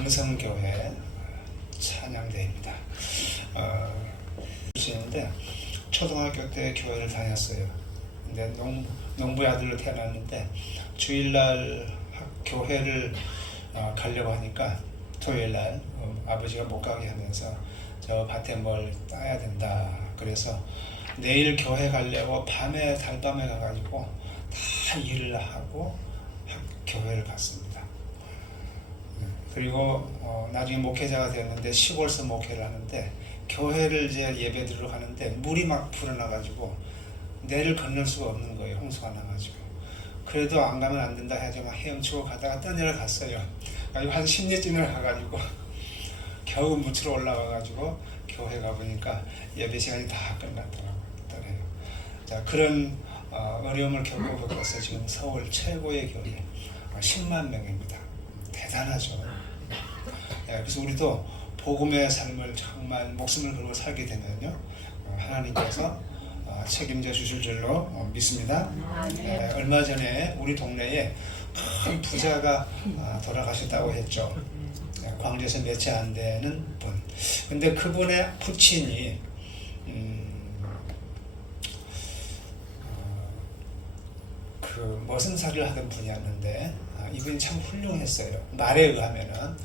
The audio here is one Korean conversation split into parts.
양성교회 찬양대입니다. 주시는데 초등학교 때 교회를 다녔어요. 근데 농부의 아들로 태어났는데 주일날 교회를 가려고 하니까 토요일날 아버지가 못 가게 하면서 저 밭에 뭘 따야 된다. 그래서 내일 교회 가려고 밤에 달밤에 가가지고 다 일을 하고 교회를 갔습니다. 그리고 나중에 목회자가 되었는데 시골서 목회를 하는데 교회를 이제 예배 드리러 가는데 물이 막 불어나가지고 내를 건널 수가 없는 거예요. 홍수가 나가지고. 그래도 안 가면 안 된다 해서 막 헤엄치고 가다가 떠내려갔어요. 그리고 한 10리쯤을 가가지고 겨우 무치러 올라와가지고 교회 가보니까 예배 시간이 다 끝났더라고요. 자, 그런 어려움을 겪어서 지금 서울 최고의 교회 10만 명입니다. 대단하죠. 그래서 우리도 복음의 삶을 정말 목숨을 걸고 살게 되면요, 하나님께서 책임져 주실 줄로 믿습니다. 얼마 전에 우리 동네에 큰 부자가 돌아가셨다고 했죠. 광주에서 몇 채 안 되는 분. 근데 그분의 부친이 그 머슴살이를 하던 분이었는데 이분이 참 훌륭했어요. 말에 의하면은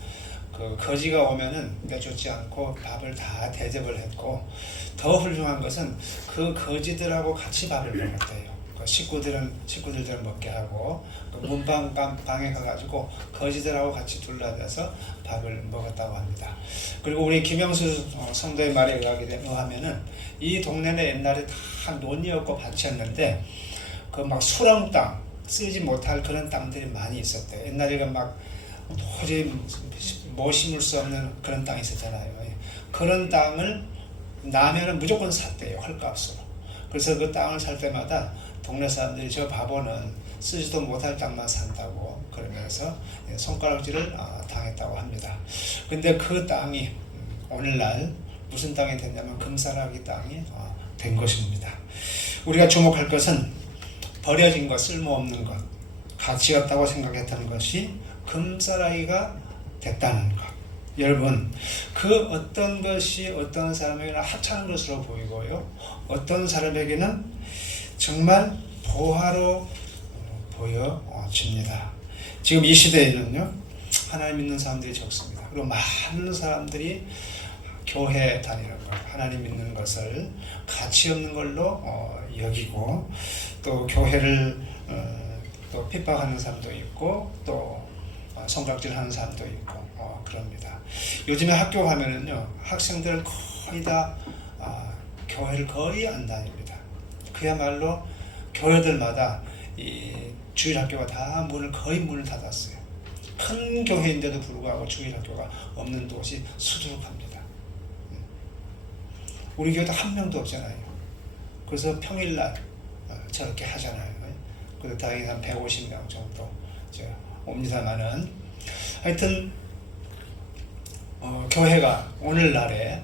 그 거지가 오면은 내쫓지 않고 밥을 다 대접을 했고, 더 훌륭한 것은 그 거지들하고 같이 밥을 먹었대요. 그 식구들을 먹게 하고 그 문방방에 가가지고 거지들하고 같이 둘러앉아서 밥을 먹었다고 합니다. 그리고 우리 김영수 성도의 말에 의하면은 이 동네는 옛날에 다 논이었고 밭이었는데 그 막 수렁 땅, 쓰지 못할 그런 땅들이 많이 있었대요. 옛날에 막 도저히 못 심을 수 없는 그런 땅이 있었잖아요. 그런 땅을 나면은 무조건 샀대요. 헐값으로. 그래서 그 땅을 살 때마다 동네 사람들이 저 바보는 쓰지도 못할 땅만 산다고 그러면서 손가락질을 당했다고 합니다. 근데 그 땅이 오늘날 무슨 땅이 됐냐면 금사라기 땅이 된 것입니다. 우리가 주목할 것은 버려진 것, 쓸모없는 것, 가치 없다고 생각했던 것이 금사라기가 됐다는 것. 여러분, 그 어떤 것이 어떤 사람에게는 하찮은 것으로 보이고요, 어떤 사람에게는 정말 보화로 보여집니다. 지금 이 시대에는요, 하나님 믿는 사람들이 적습니다. 그리고 많은 사람들이 교회 다니는 것, 하나님 믿는 것을 가치 없는 걸로 여기고, 또 교회를 또 핍박하는 사람도 있고, 또 손가락질하는 사람도 있고 그럽니다. 요즘에 학교 가면은요, 학생들 거의 다 교회를 거의 안 다닙니다. 그야말로 교회들마다 이 주일학교가 다 거의 문을 닫았어요. 큰 교회인데도 불구하고 주일학교가 없는 곳이 수두룩합니다. 우리 교회도 한 명도 없잖아요. 그래서 평일날 저렇게 하잖아요. 그래서 다행히 한 150명 정도 옵니다만은, 하여튼 교회가 오늘날에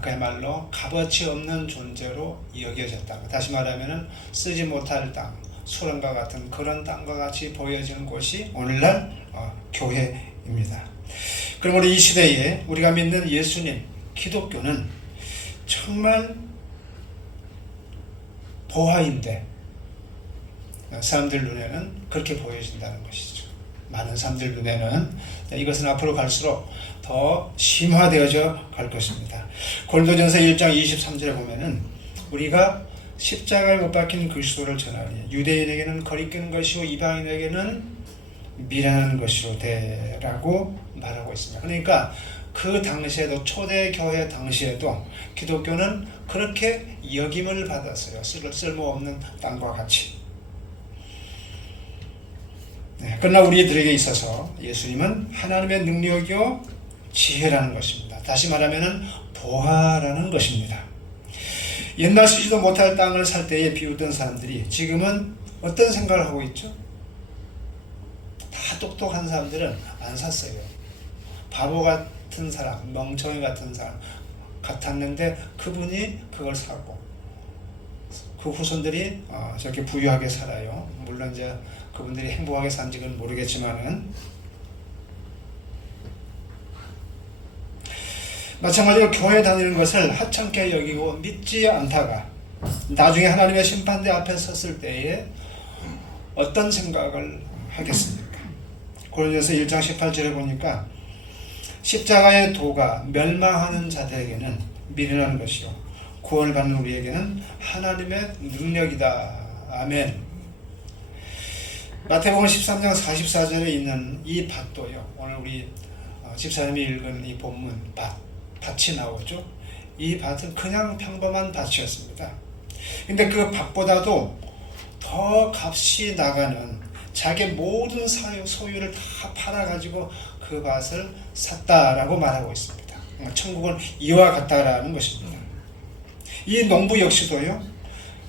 그야말로 값어치 없는 존재로 여겨졌다. 다시 말하면은 쓰지 못할 땅, 수렁과 같은 그런 땅과 같이 보여지는 곳이 오늘날 교회입니다. 그럼 우리 이 시대에 우리가 믿는 예수님, 기독교는 정말 보화인데 사람들 눈에는 그렇게 보여진다는 것이죠. 많은 사람들 눈에는 이것은 앞으로 갈수록 더 심화되어져 갈 것입니다. 고린도전서 1장 23절에 보면은 우리가 십자가에 못 박힌 그리스도를 전하니 유대인에게는 거리끼는 것이요 이방인에게는 미련한 것이로 되라고 말하고 있습니다. 그러니까 그 당시에도, 초대교회 당시에도 기독교는 그렇게 여김을 받았어요. 쓸모없는 땅과 같이. 그러나 우리들에게 있어서 예수님은 하나님의 능력이요 지혜라는 것입니다. 다시 말하면 보화라는 것입니다. 옛날 쓰지도 못할 땅을 살 때에 비웃던 사람들이 지금은 어떤 생각을 하고 있죠? 다 똑똑한 사람들은 안 샀어요. 바보 같은 사람, 멍청이 같은 사람 같았는데 그분이 그걸 사고, 그 후손들이 저렇게 부유하게 살아요. 물론 이제 그분들이 행복하게 산지는 모르겠지만은 마찬가지로 교회 다니는 것을 하찮게 여기고 믿지 않다가 나중에 하나님의 심판대 앞에 섰을 때에 어떤 생각을 하겠습니까? 고린도서 1장 18절에 보니까 십자가의 도가 멸망하는 자들에게는 미련한 것이요 구원을 받는 우리에게는 하나님의 능력이다. 아멘. 마태복음 13장 44절에 있는 이 밭도요. 오늘 우리 집사님이 읽은 이 본문 밭이 나오죠. 이 밭은 그냥 평범한 밭이었습니다. 근데 그 밭보다도 더 값이 나가는 자기 모든 소유를 다 팔아가지고 그 밭을 샀다라고 말하고 있습니다. 천국은 이와 같다라는 것입니다. 이 농부 역시도요.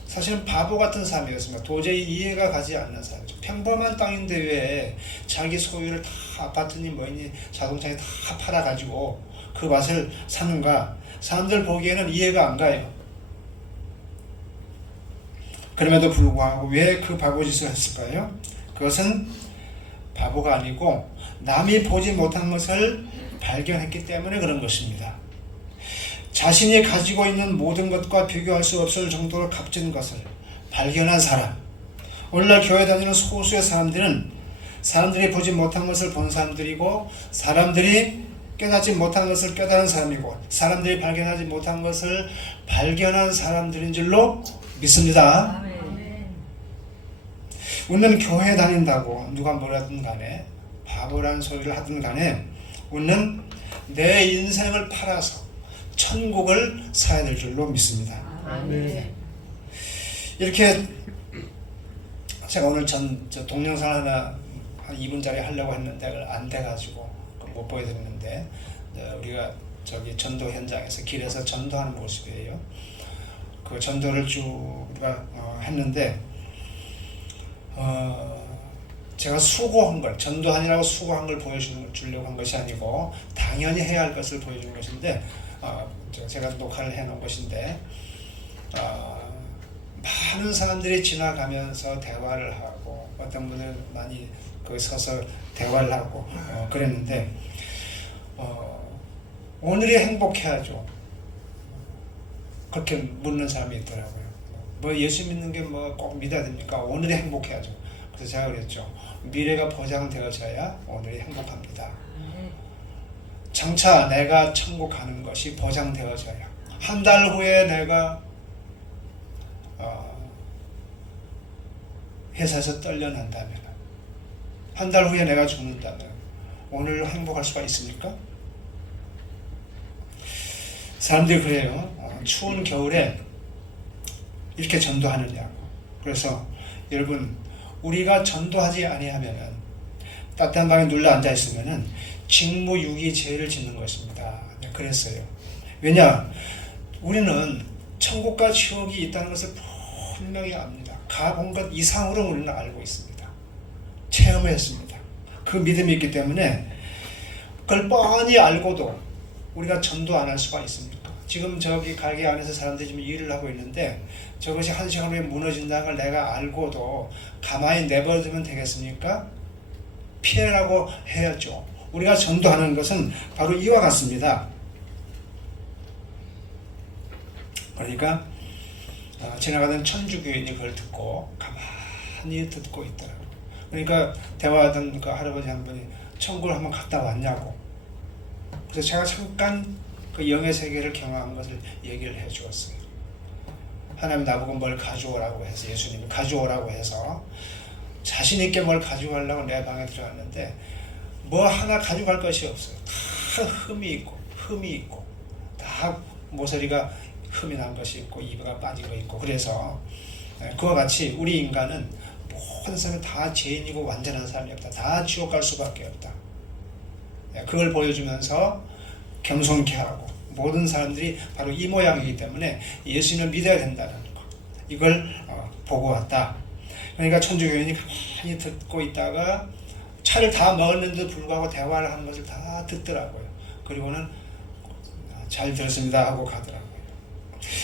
사실은 바보 같은 삶이었습니다. 도저히 이해가 가지 않는 삶이죠. 평범한 땅인데 왜 자기 소유를 다 아파트니 뭐니 자동차니 다 팔아가지고 그 밭을 사는가? 사람들 보기에는 이해가 안 가요. 그럼에도 불구하고 왜 그 바보짓을 했을까요? 그것은 바보가 아니고 남이 보지 못한 것을 발견했기 때문에 그런 것입니다. 자신이 가지고 있는 모든 것과 비교할 수 없을 정도로 값진 것을 발견한 사람. 오늘날 교회 다니는 소수의 사람들은 사람들이 보지 못한 것을 본 사람들이고 사람들이 깨닫지 못한 것을 깨달은 사람이고 사람들이 발견하지 못한 것을 발견한 사람들인 줄로 믿습니다. 우리는 교회 다닌다고 누가 뭐라든 간에 바보라는 소리를 하든 간에 우리는 내 인생을 팔아서 천국을 사야 될 줄로 믿습니다. 이렇게 제가 오늘 동영상 하나 한 2분짜리 하려고 했는데 안 돼가지고 못 보여드렸는데 우리가 저기 전도 현장에서 길에서 전도하는 모습이에요. 그 전도를 쭉 우리가 했는데 제가 수고한 걸 전도하느라고 수고한 걸 보여주려고 한 것이 아니고 당연히 해야 할 것을 보여주는 것인데 제가 녹화를 해놓은 것인데 많은 사람들이 지나가면서 대화를 하고 어떤 분은 많이 거기 서서 대화를 하고 그랬는데 오늘이 행복해야죠. 그렇게 묻는 사람이 있더라고요. 뭐 예수 믿는 게 뭐 꼭 믿어야 됩니까? 오늘이 행복해야죠. 그래서 제가 그랬죠. 미래가 보장되어져야 오늘이 행복합니다. 장차 내가 천국 가는 것이 보장되어져야 한 달 후에 내가 회사에서 떨려난다면 한 달 후에 내가 죽는다면 오늘 행복할 수가 있습니까? 사람들이 그래요. 추운 겨울에 이렇게 전도하느냐고. 그래서 여러분 우리가 전도하지 아니하면은 따뜻한 방에 눌러 앉아 있으면은 직무유기죄를 짓는 것입니다. 그랬어요. 왜냐? 우리는 천국과 지옥이 있다는 것을 분명히 압니다. 가본 것 이상으로 우리는 알고 있습니다. 체험했습니다. 그 믿음이 있기 때문에 그걸 뻔히 알고도 우리가 전도 안 할 수가 있습니까? 지금 저기 가게 안에서 사람들이 지금 일을 하고 있는데 저것이 한 시간 후에 무너진다는 걸 내가 알고도 가만히 내버려두면 되겠습니까? 피해라고 해야죠. 우리가 전도하는 것은 바로 이와 같습니다. 그러니까 지나가던 천주교인이 그걸 듣고 가만히 듣고 있더라고요. 그러니까 대화하던 그 할아버지 한 분이 천국을 한번 갔다 왔냐고. 그래서 제가 잠깐 그 영의 세계를 경험한 것을 얘기를 해 주었어요. 하나님 나보고 뭘 가져오라고 해서 예수님이 가져오라고 해서 자신 있게 뭘 가져가려고 내 방에 들어갔는데 뭐 하나 가져갈 것이 없어요. 다 흠이 있고 다 모서리가 흠이 난 것이 있고 이가 빠진 거 있고 그래서 그와 같이 우리 인간은 모든 사람이 다 죄인이고 완전한 사람이 없다. 다 지옥 갈 수밖에 없다. 그걸 보여주면서 겸손케 하고 모든 사람들이 바로 이 모양이기 때문에 예수님을 믿어야 된다는 것. 이걸 보고 왔다. 그러니까 천주교인이 가만히 듣고 있다가 차를 다 먹었는데도 불구하고 대화를 하는 것을 다 듣더라고요. 그리고는 잘 들었습니다 하고 가더라고요.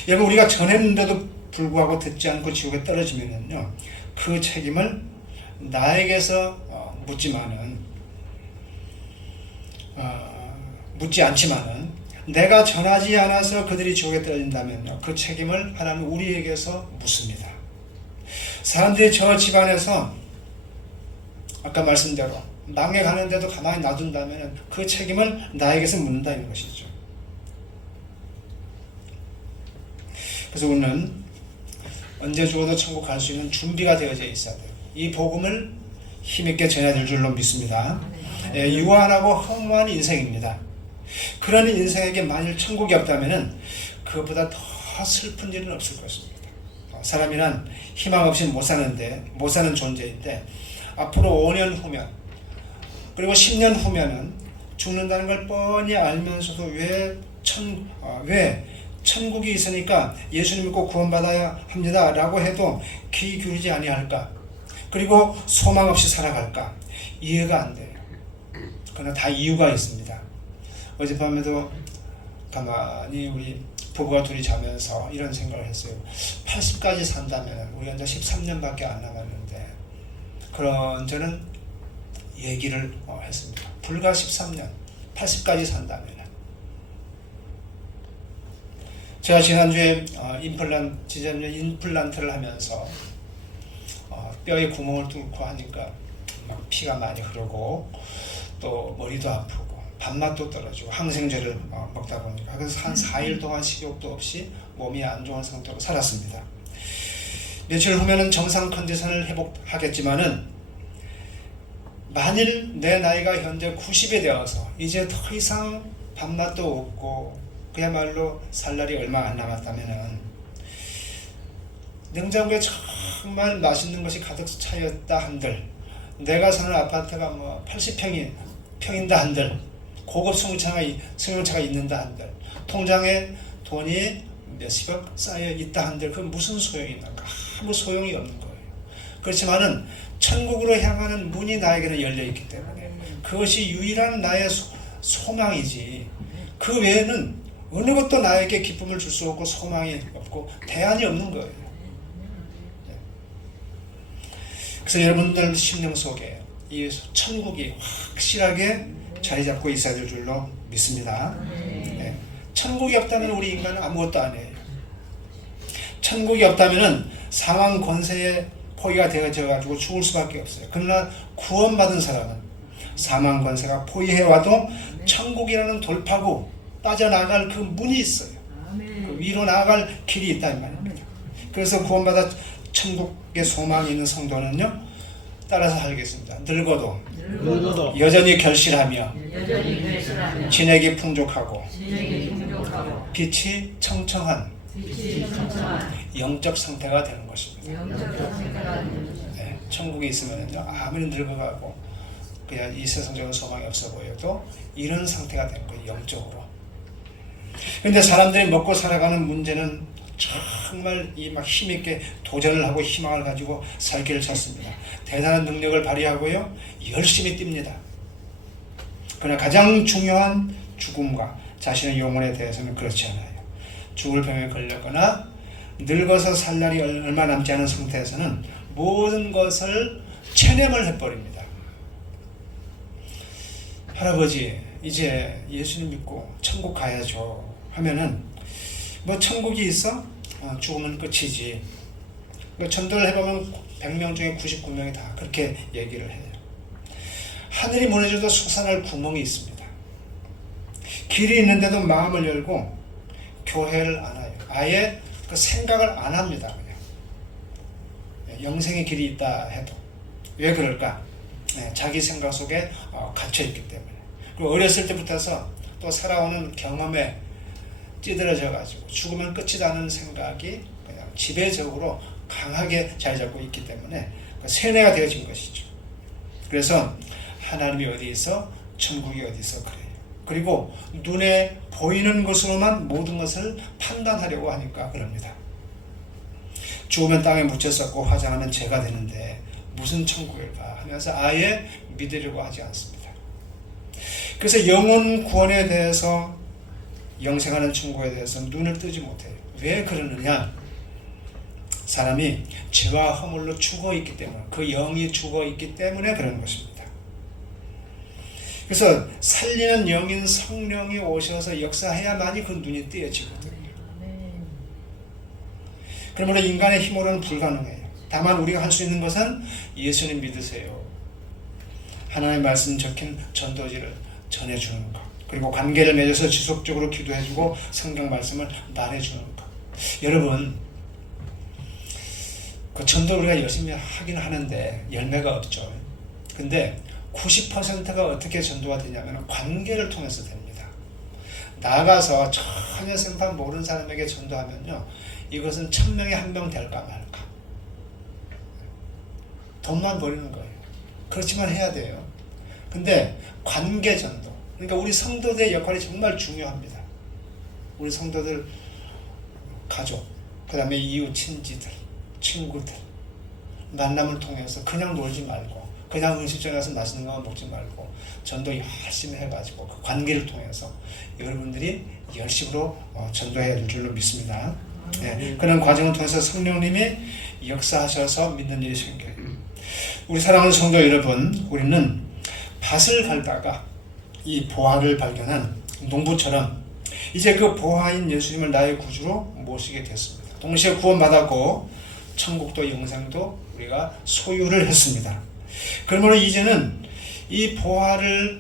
여러분 우리가 전했는데도 불구하고 듣지 않고 지옥에 떨어지면요 그 책임을 나에게서 묻지 않지만은 내가 전하지 않아서 그들이 지옥에 떨어진다면요, 그 책임을 하나님은 우리에게서 묻습니다. 사람들이 저 집안에서 아까 말씀대로 망해가는데도 가만히 놔둔다면 그 책임을 나에게서 묻는다는 것이죠. 그래서 우리는 언제 죽어도 천국 갈 수 있는 준비가 되어져 있어야 돼요. 이 복음을 힘있게 전해야 될 줄로 믿습니다. 유한하고 허무한 인생입니다. 그런 인생에게 만일 천국이 없다면 그것보다 더 슬픈 일은 없을 것입니다. 사람이란 희망 없이 못 사는 존재인데 앞으로 5년 후면 그리고 10년 후면은 죽는다는 걸 뻔히 알면서도 왜 천국이 있으니까 예수님 믿고 구원받아야 합니다 라고 해도 귀 기울이지 아니할까? 그리고 소망 없이 살아갈까? 이해가 안 돼요. 그러나 다 이유가 있습니다. 어젯밤에도 가만히 우리 부부가 둘이 자면서 이런 생각을 했어요. 80까지 산다면 우리가 이제 13년밖에 안 남았는데 그런 저는 얘기를 했습니다. 불과 13년 80까지 산다면 제가 지난주에 임플란트를 하면서 뼈에 구멍을 뚫고 하니까 막 피가 많이 흐르고 또 머리도 아프고 밥맛도 떨어지고 항생제를 먹다 보니까 그래서 한 4일 동안 식욕도 없이 몸이 안 좋은 상태로 살았습니다. 며칠 후면은 정상 컨디션을 회복하겠지만은 만일 내 나이가 현재 90이 되어서 이제 더 이상 밥맛도 없고 그야말로 살 날이 얼마 안 남았다면은 냉장고에 정말 맛있는 것이 가득 차였다 한들 내가 사는 아파트가 80평인다 한들 고급 승용차가 있는다 한들 통장에 돈이 몇십억 쌓여 있다 한들 그건 무슨 소용이 있는가? 아무 소용이 없는 거예요. 그렇지만은 천국으로 향하는 문이 나에게는 열려 있기 때문에 그것이 유일한 나의 소망이지 그 외에는 어느 것도 나에게 기쁨을 줄 수 없고 소망이 없고 대안이 없는 거예요. 그래서 여러분들 심령 속에 이 천국이 확실하게 자리 잡고 있어야 될 줄로 믿습니다. 네. 천국이 없다면 우리 인간은 아무것도 안 해요. 천국이 없다면 상황 권세에 포위가 되어져 가지고 죽을 수밖에 없어요. 그러나 구원받은 사람은 사망 권세가 포위해와도 천국이라는 돌파구 빠져나갈 그 문이 있어요. 그 위로 나아갈 길이 있다는 말입니다. 그래서 구원받아 천국의 소망이 있는 성도는요 따라서 하겠습니다. 늙어도 여전히 결실하며 진액이 풍족하고 빛이 청청한 영적 상태가 되는 것입니다. 네, 천국에 있으면요 아무리 늙어가고 그냥 이 세상적인 소망이 없어 보여도 이런 상태가 되는 거예요. 영적으로. 그런데 사람들이 먹고 살아가는 문제는 정말 막 힘있게 도전을 하고 희망을 가지고 살 길을 찾습니다. 대단한 능력을 발휘하고요 열심히 뜁니다. 그러나 가장 중요한 죽음과 자신의 영혼에 대해서는 그렇지 않아요. 죽을 병에 걸렸거나 늙어서 살 날이 얼마 남지 않은 상태에서는 모든 것을 체념을 해버립니다. 할아버지 이제 예수님 믿고 천국 가야죠 하면은 천국이 있어? 죽으면 끝이지. 전도를 해보면 100명 중에 99명이 다 그렇게 얘기를 해요. 하늘이 무너져도 솟아날 구멍이 있습니다. 길이 있는데도 마음을 열고 교회를 안 와요. 아예 그 생각을 안 합니다. 그냥 영생의 길이 있다 해도. 왜 그럴까? 자기 생각 속에 갇혀있기 때문에. 그리고 어렸을 때부터서 또 살아오는 경험에 찌들어져 가지고 죽으면 끝이라는 생각이 그냥 지배적으로 강하게 자리 잡고 있기 때문에 세뇌가 되어진 것이죠. 그래서 하나님이 어디 있어? 천국이 어디 있어? 그래요. 그리고 눈에 보이는 것으로만 모든 것을 판단하려고 하니까 그럽니다. 죽으면 땅에 묻혀 썩고 화장하면 죄가 되는데 무슨 천국일까 하면서 아예 믿으려고 하지 않습니다. 그래서 영혼 구원에 대해서 영생하는 천국에 대해서 눈을 뜨지 못해요. 왜 그러느냐? 사람이 죄와 허물로 죽어 있기 때문에 그 영이 죽어 있기 때문에 그런 것입니다. 그래서 살리는 영인 성령이 오셔서 역사해야만이 그 눈이 띄어지거든요. 그러므로 인간의 힘으로는 불가능해요. 다만 우리가 할 수 있는 것은 예수님 믿으세요. 하나님의 말씀 적힌 전도지를 전해주는 것. 그리고 관계를 맺어서 지속적으로 기도해주고 성경 말씀을 말해주는 것. 여러분, 그 전도 우리가 열심히 하긴 하는데 열매가 없죠. 근데 90%가 어떻게 전도가 되냐면 관계를 통해서 됩니다. 나가서 전혀 생판 모르는 사람에게 전도하면요, 이것은 1000명에 1명 될까 말까. 돈만 버리는 거예요. 그렇지만 해야 돼요. 근데 관계 전도, 그러니까 우리 성도들의 역할이 정말 중요합니다. 우리 성도들 가족, 그 다음에 이웃 친지들, 친구들 만남을 통해서 그냥 놀지 말고, 그냥 음식점에 가서 맛있는 것만 먹지 말고 전도 열심히 해가지고 그 관계를 통해서 여러분들이 열심으로 전도해야 될 줄로 믿습니다. 네, 그런 과정을 통해서 성령님이 역사하셔서 믿는 일이 생겨요. 우리 사랑하는 성도 여러분, 우리는 밭을 갈다가 이 보화를 발견한 농부처럼 이제 그 보화인 예수님을 나의 구주로 모시게 됐습니다. 동시에 구원받았고 천국도 영생도 우리가 소유를 했습니다. 그러므로 이제는 이 보화를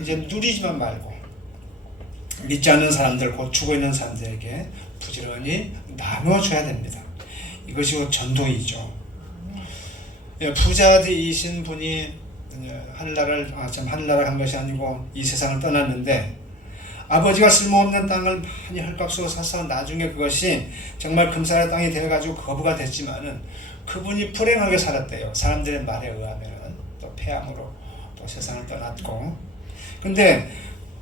이제 누리지만 말고 믿지 않는 사람들, 곧 죽어 있는 사람들에게 부지런히 나눠줘야 됩니다. 이것이 전도이죠. 부자이신 분이 하늘나라를 간 것이 아니고 이 세상을 떠났는데, 아버지가 쓸모없는 땅을 많이 헐값으로 사서 나중에 그것이 정말 금살의 땅이 되어가지고 거부가 됐지만은 그분이 불행하게 살았대요. 사람들의 말에 의하면은 또 폐암으로 또 세상을 떠났고. 근데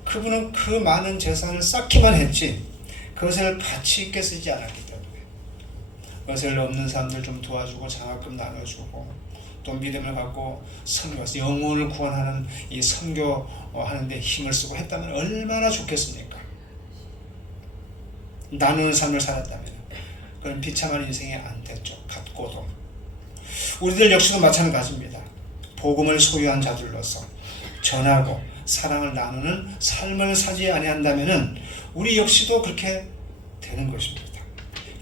그분은 그 많은 재산을 쌓기만 했지 그것을 가치 있게 쓰지 않았기 때문에 그것을 없는 사람들 좀 도와주고 장학금 나눠주고 또 믿음을 갖고 선교해서 영혼을 구원하는 이 선교하는 데 힘을 쓰고 했다면 얼마나 좋겠습니까? 나누는 삶을 살았다면 그런 비참한 인생이 안 됐죠. 같고도. 우리들 역시도 마찬가지입니다. 복음을 소유한 자들로서 전하고 사랑을 나누는 삶을 사지 아니한다면 우리 역시도 그렇게 되는 것입니다.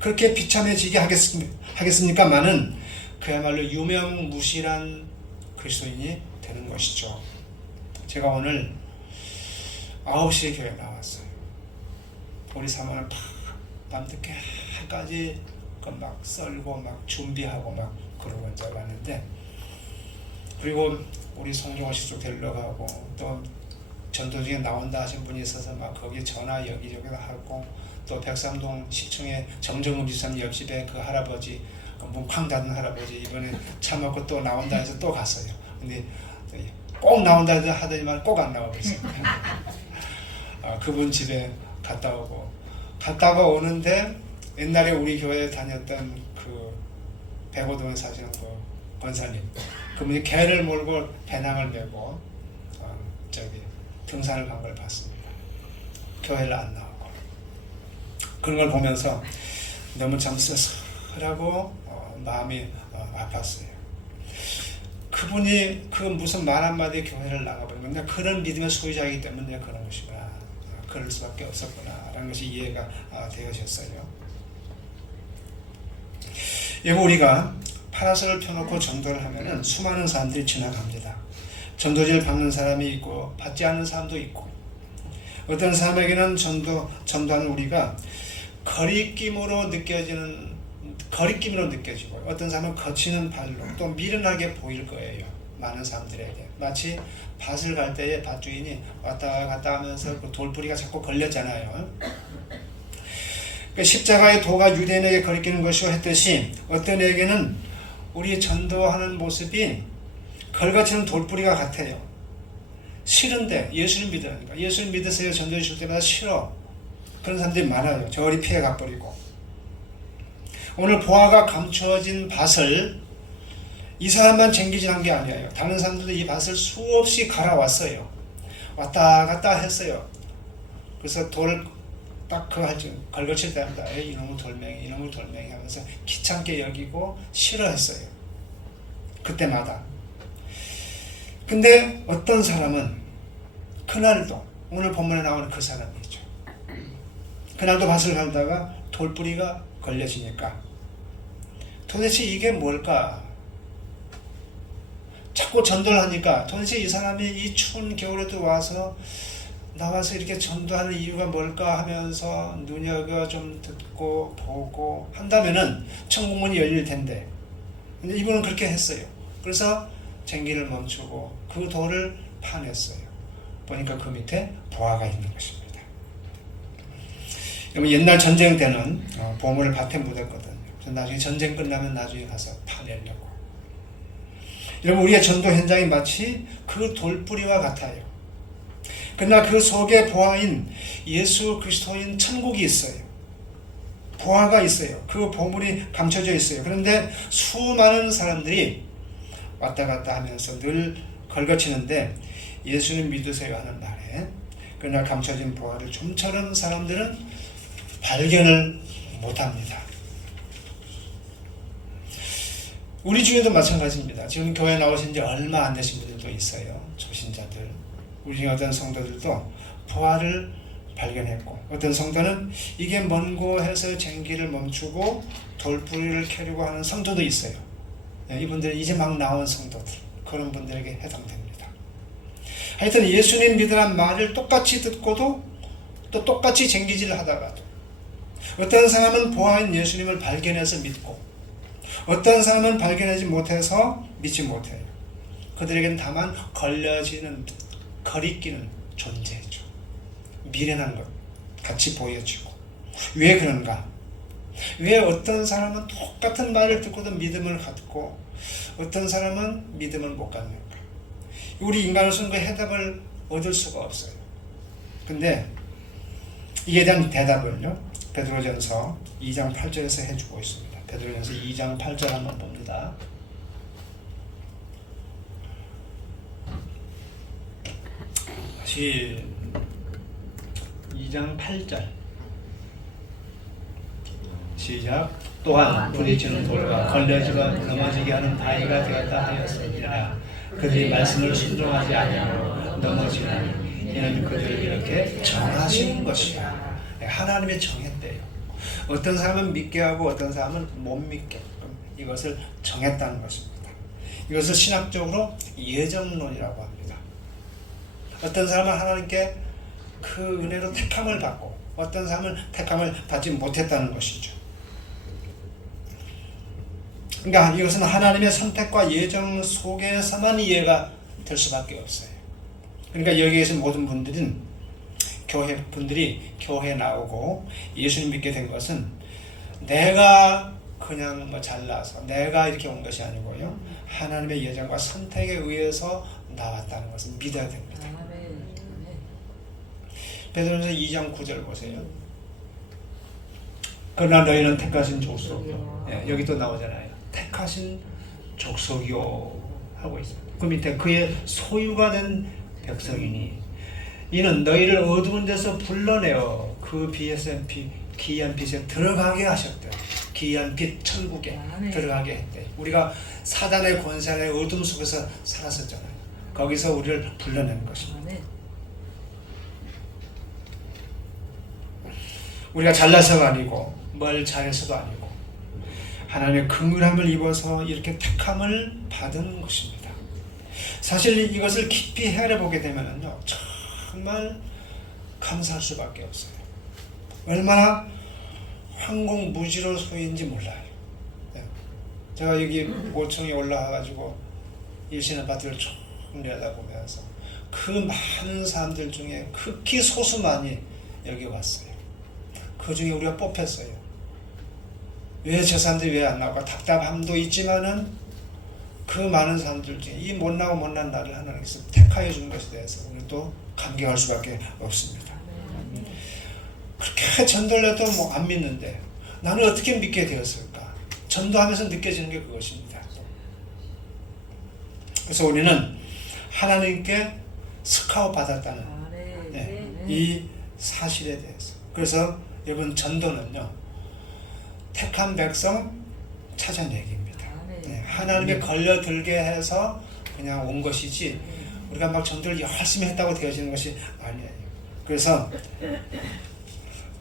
그렇게 비참해지게 하겠습니까마는 그야말로 유명무실한 그리스도인이 되는 것이죠. 제가 오늘 9시에 교회 나왔어요. 우리 사모는 밤늦게까지 막 썰고 막 준비하고 막 그러고 이제 왔는데, 그리고 우리 성경호식도 데려가고 또 전도 중에 나온다 하신 분이 있어서 막 거기 전화 여기저기도 하고, 또 백삼동 10층에 정정은 지사님 옆집에 그 할아버지, 뭉쾅 닫은 할아버지 이번에 차 먹고 또 나온다 해서 또 갔어요. 근데 꼭 나온다 하더니만 꼭 안 나오고 있습니다. 그분 집에 갔다 오고, 갔다가 오는데 옛날에 우리 교회에 다녔던 그 백오동에 사시는 그 권사님, 그분이 개를 몰고 배낭을 메고 등산을 간 걸 봤습니다. 교회를 안 나오고. 그런 걸 보면서 너무 참 씁쓸하고 마음이 아팠어요. 그분이 그 무슨 말 한마디에 교회를 나가버리면 그런 믿음의 소유자이기 때문에 그런 것이구나, 그럴 수밖에 없었구나 라는 것이 이해가 되어졌어요. 여러분, 우리가 파라솔을 펴놓고 전도를 하면은 수많은 사람들이 지나갑니다. 전도지를 받는 사람이 있고 받지 않는 사람도 있고, 어떤 사람에게는 전도하는 우리가 거리낌으로 느껴지고, 어떤 사람은 거치는 발로 또 미련하게 보일 거예요. 많은 사람들에게 마치 밭을 갈 때에 밭주인이 왔다 갔다 하면서 그 돌뿌리가 자꾸 걸렸잖아요. 십자가의 도가 유대인에게 거리끼는 것이오 했듯이 어떤 에게는 우리 전도하는 모습이 걸거치는 돌뿌리가 같아요. 싫은데 예수를 믿으니까, 예수를 믿으세요 전도해 줄 때마다 싫어, 그런 사람들이 많아요. 저리 피해 가버리고. 오늘 보화가 감추어진 밭을 이 사람만 쟁기질한 게 아니에요. 다른 사람들도 이 밭을 수없이 갈아왔어요. 왔다 갔다 했어요. 그래서 돌을 딱 걸거칠 때마다 이놈의 돌멩이 하면서 귀찮게 여기고 싫어했어요. 그때마다. 근데 어떤 사람은 그날도 오늘 본문에 나오는 그 사람이죠. 그날도 밭을 갈다가 돌뿌리가 걸려지니까 도대체 이게 뭘까? 자꾸 전도를 하니까 도대체 이 사람이 이 추운 겨울에도 나와서 이렇게 전도하는 이유가 뭘까 하면서 눈여겨 좀 듣고 보고 한다면은 천국문이 열릴 텐데, 근데 이분은 그렇게 했어요. 그래서 쟁기를 멈추고 그 돌을 파냈어요. 보니까 그 밑에 보화가 있는 것입니다. 여러분, 옛날 전쟁 때는 보물을 밭에 묻었거든요. 그래서 나중에 전쟁 끝나면 나중에 가서 파내려고. 여러분, 우리의 전도 현장이 마치 그 돌뿌리와 같아요. 그러나 그 속에 보화인 예수 그리스도인 천국이 있어요. 보화가 있어요. 그 보물이 감춰져 있어요. 그런데 수많은 사람들이 왔다 갔다 하면서 늘 걸거치는데 예수님 믿으세요 하는 말에 그러나 감춰진 보화를 좀처럼 사람들은 발견을 못합니다. 우리 중에도 마찬가지입니다. 지금 교회 나오신 지 얼마 안 되신 분들도 있어요. 초신자들. 우리 중에 어떤 성도들도 보화를 발견했고, 어떤 성도는 이게 뭔고 해서 쟁기를 멈추고 돌뿌리를 캐려고 하는 성도도 있어요. 이분들은 이제 막 나온 성도들, 그런 분들에게 해당됩니다. 하여튼 예수님 믿으란 말을 똑같이 듣고도 또 똑같이 쟁기질을 하다가도 어떤 사람은 보아인 예수님을 발견해서 믿고 어떤 사람은 발견하지 못해서 믿지 못해요. 그들에게는 다만 걸려지는, 거리끼는 존재죠. 미련한 것 같이 보여지고. 왜 그런가? 왜 어떤 사람은 똑같은 말을 듣고도 믿음을 갖고 어떤 사람은 믿음을 못 갖는가? 우리 인간으로서는 그 해답을 얻을 수가 없어요. 근데 이에 대한 대답을요, 베드로전서 2장 8절에서 해주고 있습니다. 베드로전서 2장 8절 한번 봅니다. 다시 2장 8절 시작. 또한 부딪히는 돌과 걸려지고 넘어지게 하는 바위가 되었다 하였으니라. 그들이 말씀을 순종하지 아니하고 넘어지나니 이는 그들을 이렇게 정하신 것이야. 하나님이 정했대요. 어떤 사람은 믿게 하고 어떤 사람은 못 믿게끔 이것을 정했다는 것입니다. 이것을 신학적으로 예정론이라고 합니다. 어떤 사람은 하나님께 그 은혜로 택함을 받고 어떤 사람은 택함을 받지 못했다는 것이죠. 그러니까 이것은 하나님의 선택과 예정 속에서만 이해가 될 수밖에 없어요. 그러니까 여기에 계신 모든 분들은 분들이 교회에 나오고 예수님 믿게 된 것은 내가 그냥 잘나서 내가 이렇게 온 것이 아니고요, 하나님의 예정과 선택에 의해서 나왔다는 것을 믿어야 됩니다. 베드로전서 2장 9절 보세요. 그러나 너희는 택하신 족속이요. 여기 또 나오잖아요. 택하신 족속이요 하고 있습니다. 그 밑에 그의 소유가 된 백성이니 이는 너희를 어두운 데서 불러내어 그 기이한 빛에 들어가게 하셨대. 기이한 빛 천국에 들어가게 했대. 우리가 사단의 권세 아래 어둠 속에서 살았었잖아요. 거기서 우리를 불러내는 것입니다. 우리가 잘나서가 아니고 뭘 잘해서도 아니고 하나님의 긍휼함을 입어서 이렇게 택함을 받은 것입니다. 사실 이것을 깊이 헤아려보게 되면요, 정말 감사할 수밖에 없어요. 얼마나 황공무지로소인지 몰라요. 제가 여기 5층에 올라와가지고 일신 아파트를 쭉 내다보면서 그 많은 사람들 중에 극히 소수만이 여기 왔어요. 그 중에 우리가 뽑혔어요. 왜 저 사람들이 왜 안 나올까? 답답함도 있지만은 그 많은 사람들 중에 이 못나고 못난 나를 하나님께서 택하여 준 것에 대해서 우리 또 감격할 수밖에 없습니다. 그렇게 전도를 해도 안 믿는데 나는 어떻게 믿게 되었을까? 전도하면서 느껴지는 게 그것입니다. 그래서 우리는 하나님께 스카웃 받았다는 이 사실에 대해서, 그래서 여러분 전도는요, 택한 백성 찾아내기입니다. 하나님의 걸려들게 해서 그냥 온 것이지 우리가 막 전도를 열심히 했다고 되어지는 것이 아니에요. 그래서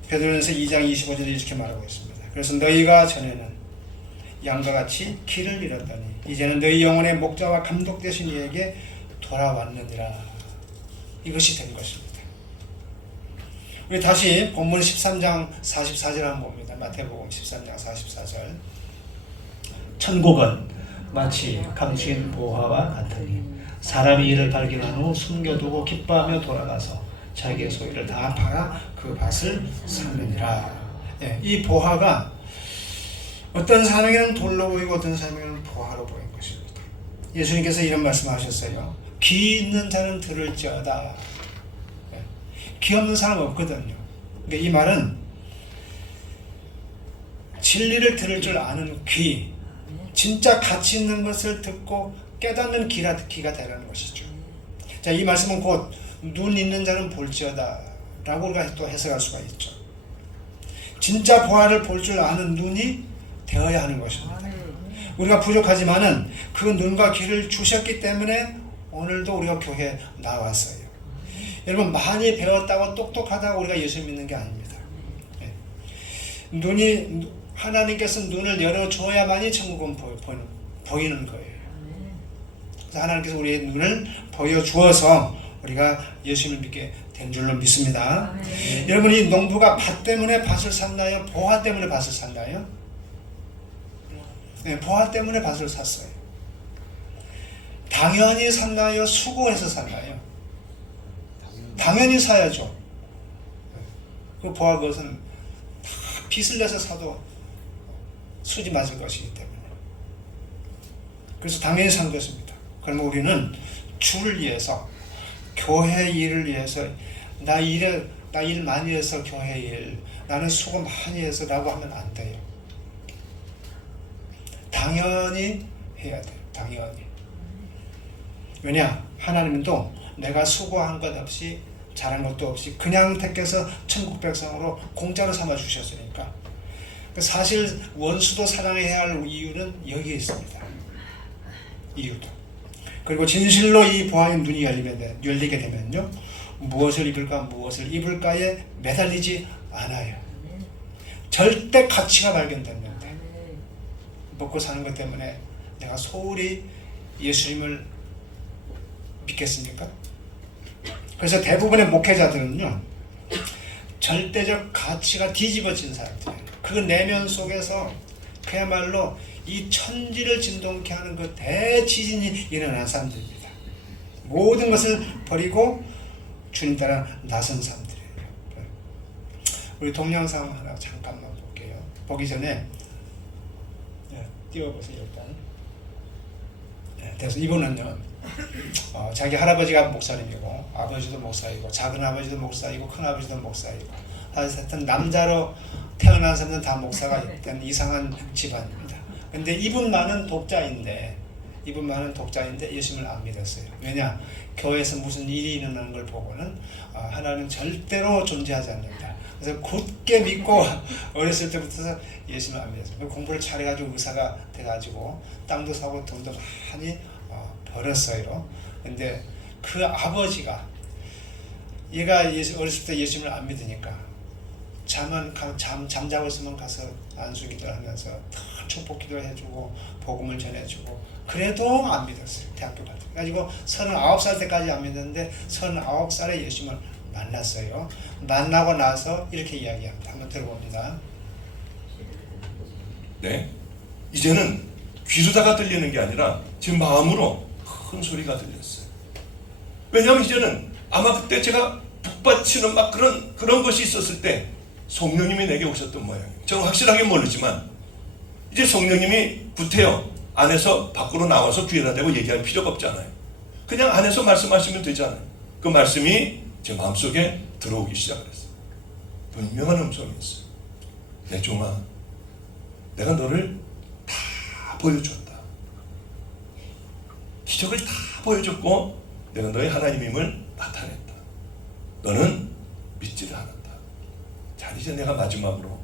베드로전서 2장 25절에 이렇게 말하고 있습니다. 그래서 너희가 전에는 양과 같이 길을 잃었더니 이제는 너희 영혼의 목자와 감독 되신 이에게 돌아왔느니라. 이것이 된 것입니다. 우리 다시 본문 13장 44절 한번 봅니다. 마태복음 13장 44절. 천국은 마치 감추인 보화와 같으니 사람이 이를 발견한 후 숨겨두고 기뻐하며 돌아가서 자기의 소유를 다 팔아 그 밭을 사느니라. 예, 이 보화가 어떤 사람에게는 돌로 보이고 어떤 사람에게는 보화로 보인 것입니다. 예수님께서 이런 말씀하셨어요. 귀 있는 자는 들을지어다. 예, 귀 없는 사람 없거든요. 그러니까 이 말은 진리를 들을 줄 아는 귀, 진짜 가치 있는 것을 듣고 깨닫는 귀가 되라는 것이죠. 자, 이 말씀은 곧 눈 있는 자는 볼지어다 라고 우리가 또 해석할 수가 있죠. 진짜 보화를 볼 줄 아는 눈이 되어야 하는 것입니다. 우리가 부족하지만은 그 눈과 귀를 주셨기 때문에 오늘도 우리가 교회에 나왔어요. 여러분, 많이 배웠다고 똑똑하다고 우리가 예수 믿는 게 아닙니다. 하나님께서 눈을 열어줘야만이 천국은 보이는 거예요. 그래서 하나님께서 우리의 눈을 보여주어서 우리가 예수님을 믿게 된 줄로 믿습니다. 여러분, 이 농부가 밭 때문에 밭을 샀나요? 보화 때문에 밭을 샀나요? 네, 보화 때문에 밭을 샀어요. 당연히 샀나요? 수고해서 샀나요? 당연히 사야죠. 그 보화 그것은 다 빚을 내서 사도 수지 맞을 것이기 때문에. 그래서 당연히 산 것입니다. 그러면 우리는 주를 위해서, 교회 일을 위해서, 나 일 많이 해서 교회 일, 나는 수고 많이 해서 라고 하면 안 돼요. 당연히 해야 돼요. 당연히. 왜냐? 하나님도 내가 수고한 것 없이 잘한 것도 없이 그냥 택해서 천국 백성으로 공짜로 삼아 주셨으니까. 사실 원수도 사랑해야 할 이유는 여기에 있습니다. 이유도. 그리고 진실로 이 보화의 눈이 열리게 되면요, 무엇을 입을까에 매달리지 않아요. 절대 가치가 발견됩니다. 먹고 사는 것 때문에 내가 소홀히 예수님을 믿겠습니까? 그래서 대부분의 목회자들은요, 절대적 가치가 뒤집어진 사람들이에요. 그 내면 속에서 그야말로 이 천지를 진동케 하는 그 대지진이 일어난 사람들입니다. 모든 것을 버리고 주님 따라 나선 사람들이에요. 우리 동영상 하나 잠깐만 볼게요. 보기 전에 띄워보세요. 일단. 그래서 이분은요, 자기 할아버지가 목사님이고 아버지도 목사이고 작은 아버지도 목사이고 큰 아버지도 목사이고 하여튼 남자로 태어난 사람들은 다 목사가 된 이상한 집안입니다. 근데 이분만은 독자인데 예수님을 안 믿었어요. 왜냐? 교회에서 무슨 일이 일어나는 걸 보고는 하나님은 절대로 존재하지 않는다. 그래서 굳게 믿고 어렸을 때부터 예수님을 안 믿었어요. 공부를 잘해가지고 의사가 돼가지고 땅도 사고 돈도 많이 벌었어요. 근데 그 아버지가 얘가 어렸을 때 예수님을 안 믿으니까 잠자고 있으면 가서 안수기도를 하면서 다 축복기도를 해주고 복음을 전해주고 그래도 안 믿었어요. 대학교 갈 때. 그래가지고 39살 때까지 안 믿었는데 39살에 예수님을 만났어요. 만나고 나서 이렇게 이야기합니다. 한번 들어봅니다. 네, 이제는 귀로다가 들리는 게 아니라 제 마음으로 큰 소리가 들렸어요. 왜냐하면 이제는 아마 그때 제가 북받치는 막 그런 것이 있었을 때 성령님이 내게 오셨던 모양이에요. 저는 확실하게 모르지만 이제 성령님이 구태여 안에서 밖으로 나와서 귀에다 대고 얘기할 필요가 없잖아요. 그냥 안에서 말씀하시면 되잖아요. 그 말씀이 제 마음속에 들어오기 시작했어요. 분명한 음성이 있어요. 내 종아, 내가 너를 다 보여줬다. 기적을 다 보여줬고 내가 너의 하나님임을 나타냈다. 너는 믿지를 않았다. 자, 이제 내가 마지막으로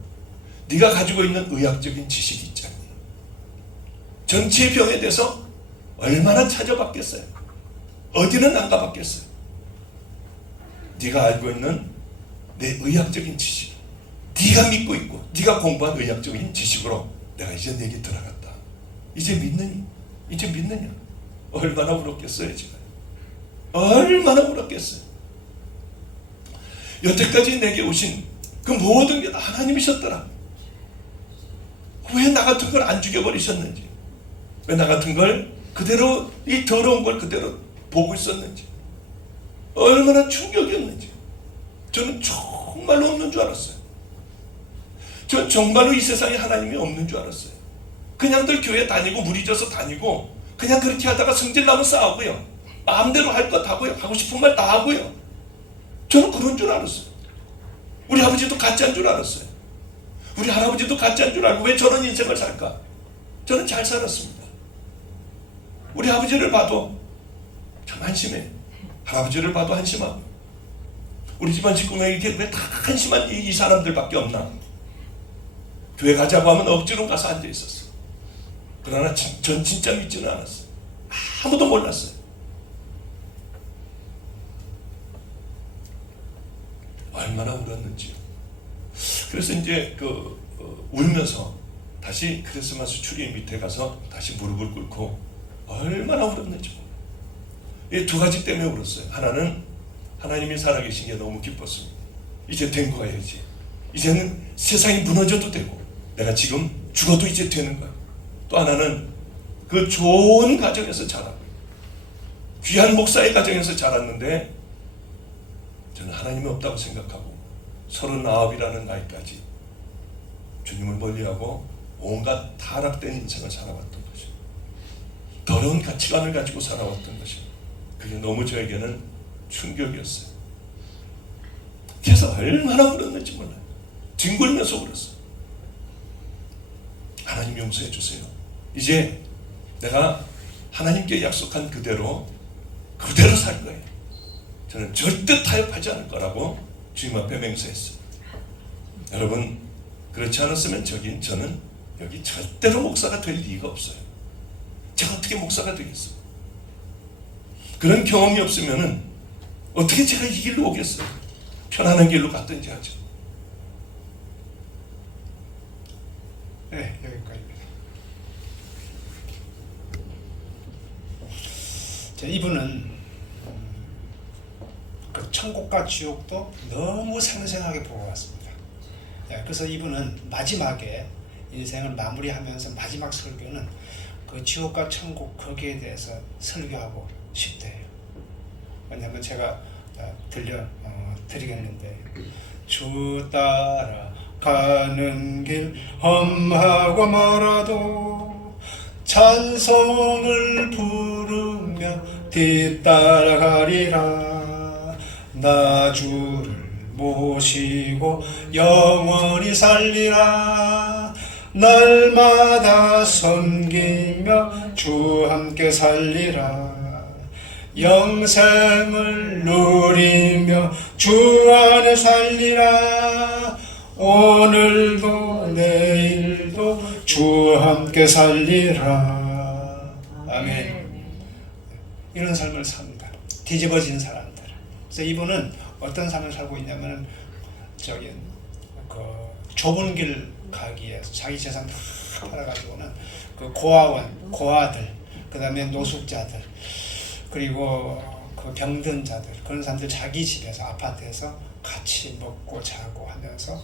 네가 가지고 있는 의학적인 지식이 있잖니. 전체 병에 대해서 얼마나 찾아봤겠어요. 어디는 안 가봤겠어요. 네가 알고 있는 내 의학적인 지식, 네가 믿고 있고 네가 공부한 의학적인 지식으로 내가 이제 내게 들어갔다. 이제 믿느니? 이제 믿느냐? 얼마나 울었겠어요 지금. 얼마나 울었겠어요. 여태까지 내게 오신 그 모든 게 다 하나님이셨더라. 왜 나 같은 걸 안 죽여버리셨는지, 왜 나 같은 걸 그대로, 이 더러운 걸 그대로 보고 있었는지, 얼마나 충격이었는지. 저는 정말로 없는 줄 알았어요. 전 정말로 이 세상에 하나님이 없는 줄 알았어요. 그냥들 교회 다니고 무리져서 다니고 그냥 그렇게 하다가 성질 나면 싸우고요, 마음대로 할 것 하고요, 하고 싶은 말 다 하고요. 저는 그런 줄 알았어요. 우리 아버지도 가짜인 줄 알았어요. 우리 할아버지도 가짜인 줄 알고 왜 저런 인생을 살까? 저는 잘 살았습니다. 우리 아버지를 봐도 참 한심해. 할아버지를 봐도 한심하고. 우리 집안 식구는 이렇게 왜 다 한심한 이 사람들밖에 없나? 교회 가자고 하면 억지로 가서 앉아 있었어. 그러나 전 진짜 믿지는 않았어요. 아무도 몰랐어요. 얼마나 울었는지요. 그래서 이제 울면서 다시 크리스마스 추리 밑에 가서 다시 무릎을 꿇고 얼마나 울었는지. 이 두 가지 때문에 울었어요. 하나는 하나님이 살아계신 게 너무 기뻤습니다. 이제 된 거예요. 이제는 세상이 무너져도 되고 내가 지금 죽어도 이제 되는 거예요. 또 하나는 그 좋은 가정에서 자라고, 귀한 목사의 가정에서 자랐는데 저는 하나님이 없다고 생각하고 39이라는 나이까지 주님을 멀리하고 온갖 타락된 인생을 살아왔던 것입니다. 더러운 가치관을 가지고 살아왔던 것입니다. 그게 너무 저에게는 충격이었어요. 그래서 얼마나 울었는지 몰라요. 뒹굴면서 울었어요. 하나님 용서해 주세요. 이제 내가 하나님께 약속한 그대로 살 거예요. 저는 절대 타협하지 않을 거라고 주님 앞에 맹세했어요. 여러분, 그렇지 않았으면 저는 여기 절대로 목사가 될 리가 없어요. 제가 어떻게 목사가 되겠어요? 그런 경험이 없으면은 어떻게 제가 이 길로 오겠어요? 편안한 길로 갔든지 하죠. 네, 여기까지입니다. 이분은 그 천국과 지옥도 너무 생생하게 보고 왔습니다. 그래서 이분은 마지막에 인생을 마무리하면서 마지막 설교는 그 지옥과 천국 거기에 대해서 설교하고 싶대요. 왜냐하면 제가 드리겠는데, 주 따라 가는 길 험하고 멀어도 찬송을 부르며 뒤따라가리라. 나 주를 모시고 영원히 살리라. 날마다 섬기며 주 함께 살리라. 영생을 누리며 주 안에 살리라. 오늘도 내일도 주 함께 살리라. 아멘. 이런 삶을 삽니다. 뒤집어진 사람들. 그래서 이분은 어떤 삶을 살고 있냐면 좁은 길 가기 위해서 자기 재산 다 팔아가지고는 그 고아원, 고아들, 그 다음에 노숙자들, 그리고 그 병든 자들, 그런 사람들 자기 집에서, 아파트에서 같이 먹고 자고 하면서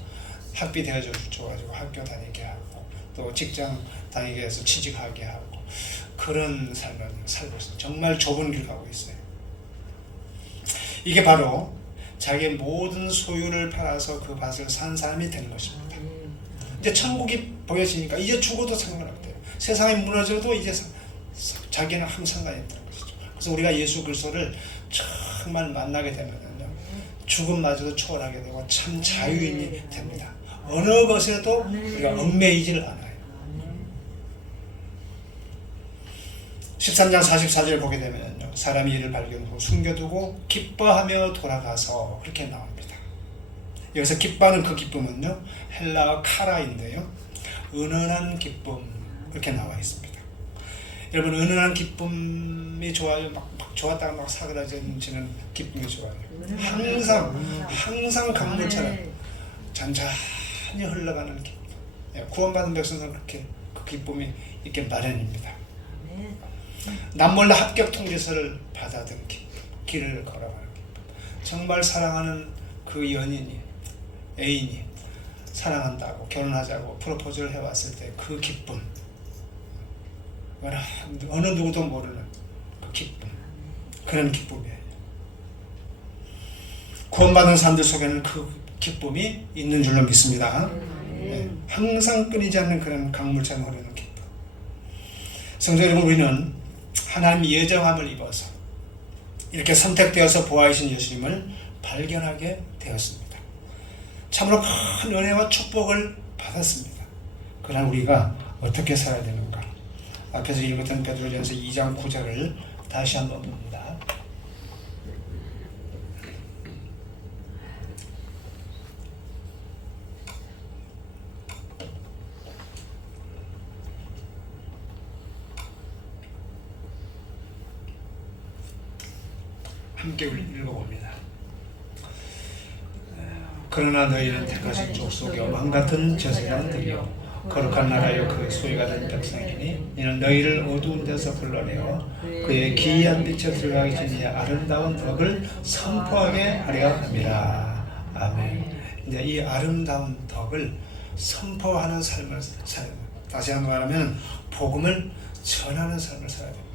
학비 대줘가지고 학교 다니게 하고 또 직장 다니게 해서 취직하게 하고 그런 삶을 살고 있어요. 정말 좁은 길 가고 있어요. 이게 바로 자기의 모든 소유를 팔아서 그 밭을 산 사람이 된 것입니다. 이제 천국이 보여지니까 이제 죽어도 상관없대요. 세상이 무너져도 이제 자기는 아무 상관이 없다는 것이죠. 그래서 우리가 예수 그리스도를 정말 만나게 되면요, 죽음마저도 초월하게 되고 참 자유인이 됩니다. 어느 것에도 우리가 얽매이지를 않아요. 13장 44절 보게 되면요, 사람이 이를 발견 후 숨겨두고 기뻐하며 돌아가서 그렇게 나옵니다. 여기서 기뻐하는 그 기쁨은요, 헬라어 카라인데요, 은은한 기쁨, 이렇게 나와 있습니다. 여러분 은은한 기쁨이 좋아요. 막 좋았다가 막 사그라지는 기쁨이 좋아요. 항상 강물처럼 잔잔히 흘러가는 기쁨. 구원받은 백성은 그렇게 그 기쁨이 있게 마련입니다. 남몰래 합격 통지서를 받아든 기쁨, 길을 걸어가는 기쁨. 정말 사랑하는 그 연인이, 애인이 사랑한다고 결혼하자고 프로포즈를 해왔을 때 그 기쁨, 어느 누구도 모르는 그 기쁨, 그런 기쁨이에요. 구원받은 사람들 속에는 그 기쁨이 있는 줄로 믿습니다. 네, 항상 끊이지 않는 그런 강물처럼 흐르는 기쁨. 성도 여러분, 우리는 하나님의 예정함을 입어서 이렇게 선택되어서 보아이신 예수님을 발견하게 되었습니다. 참으로 큰 은혜와 축복을 받았습니다. 그러나 우리가 어떻게 살아야 되는가? 앞에서 읽었던 베드로전서 2장 9절을 다시 한번 봅니다. 함께 읽어봅니다. 그러나 너희는 택하신 족속의 왕같은 제사장은 들려 거룩한 나라여 그의 소유가 된 백성이니 이는 너희를 어두운 데서 불러내어 그의 기이한 빛에 들어가기 전에 아름다운 덕을 선포하게 하려 함이라. 아멘. 이제 이 아름다운 덕을 선포하는 삶을 살아야 됩니다. 다시 한번 말하면 복음을 전하는 삶을 살아야 됩니다.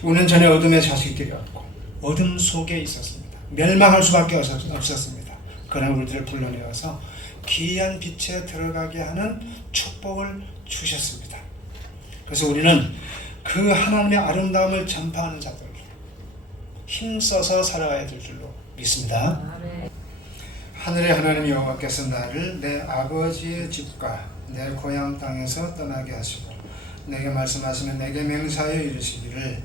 우리는 전에 어둠의 자식들이었고 어둠 속에 있었습니다. 멸망할 수밖에 없었습니다. 그러나 우리들을 불러내어서 기이한 빛에 들어가게 하는 축복을 주셨습니다. 그래서 우리는 그 하나님의 아름다움을 전파하는 자들, 힘써서 살아가야 될 줄로 믿습니다. 하늘의 하나님 여호와께서 나를 내 아버지의 집과 내 고향 땅에서 떠나게 하시고 내게 말씀하시며 내게 맹세하여 이르시기를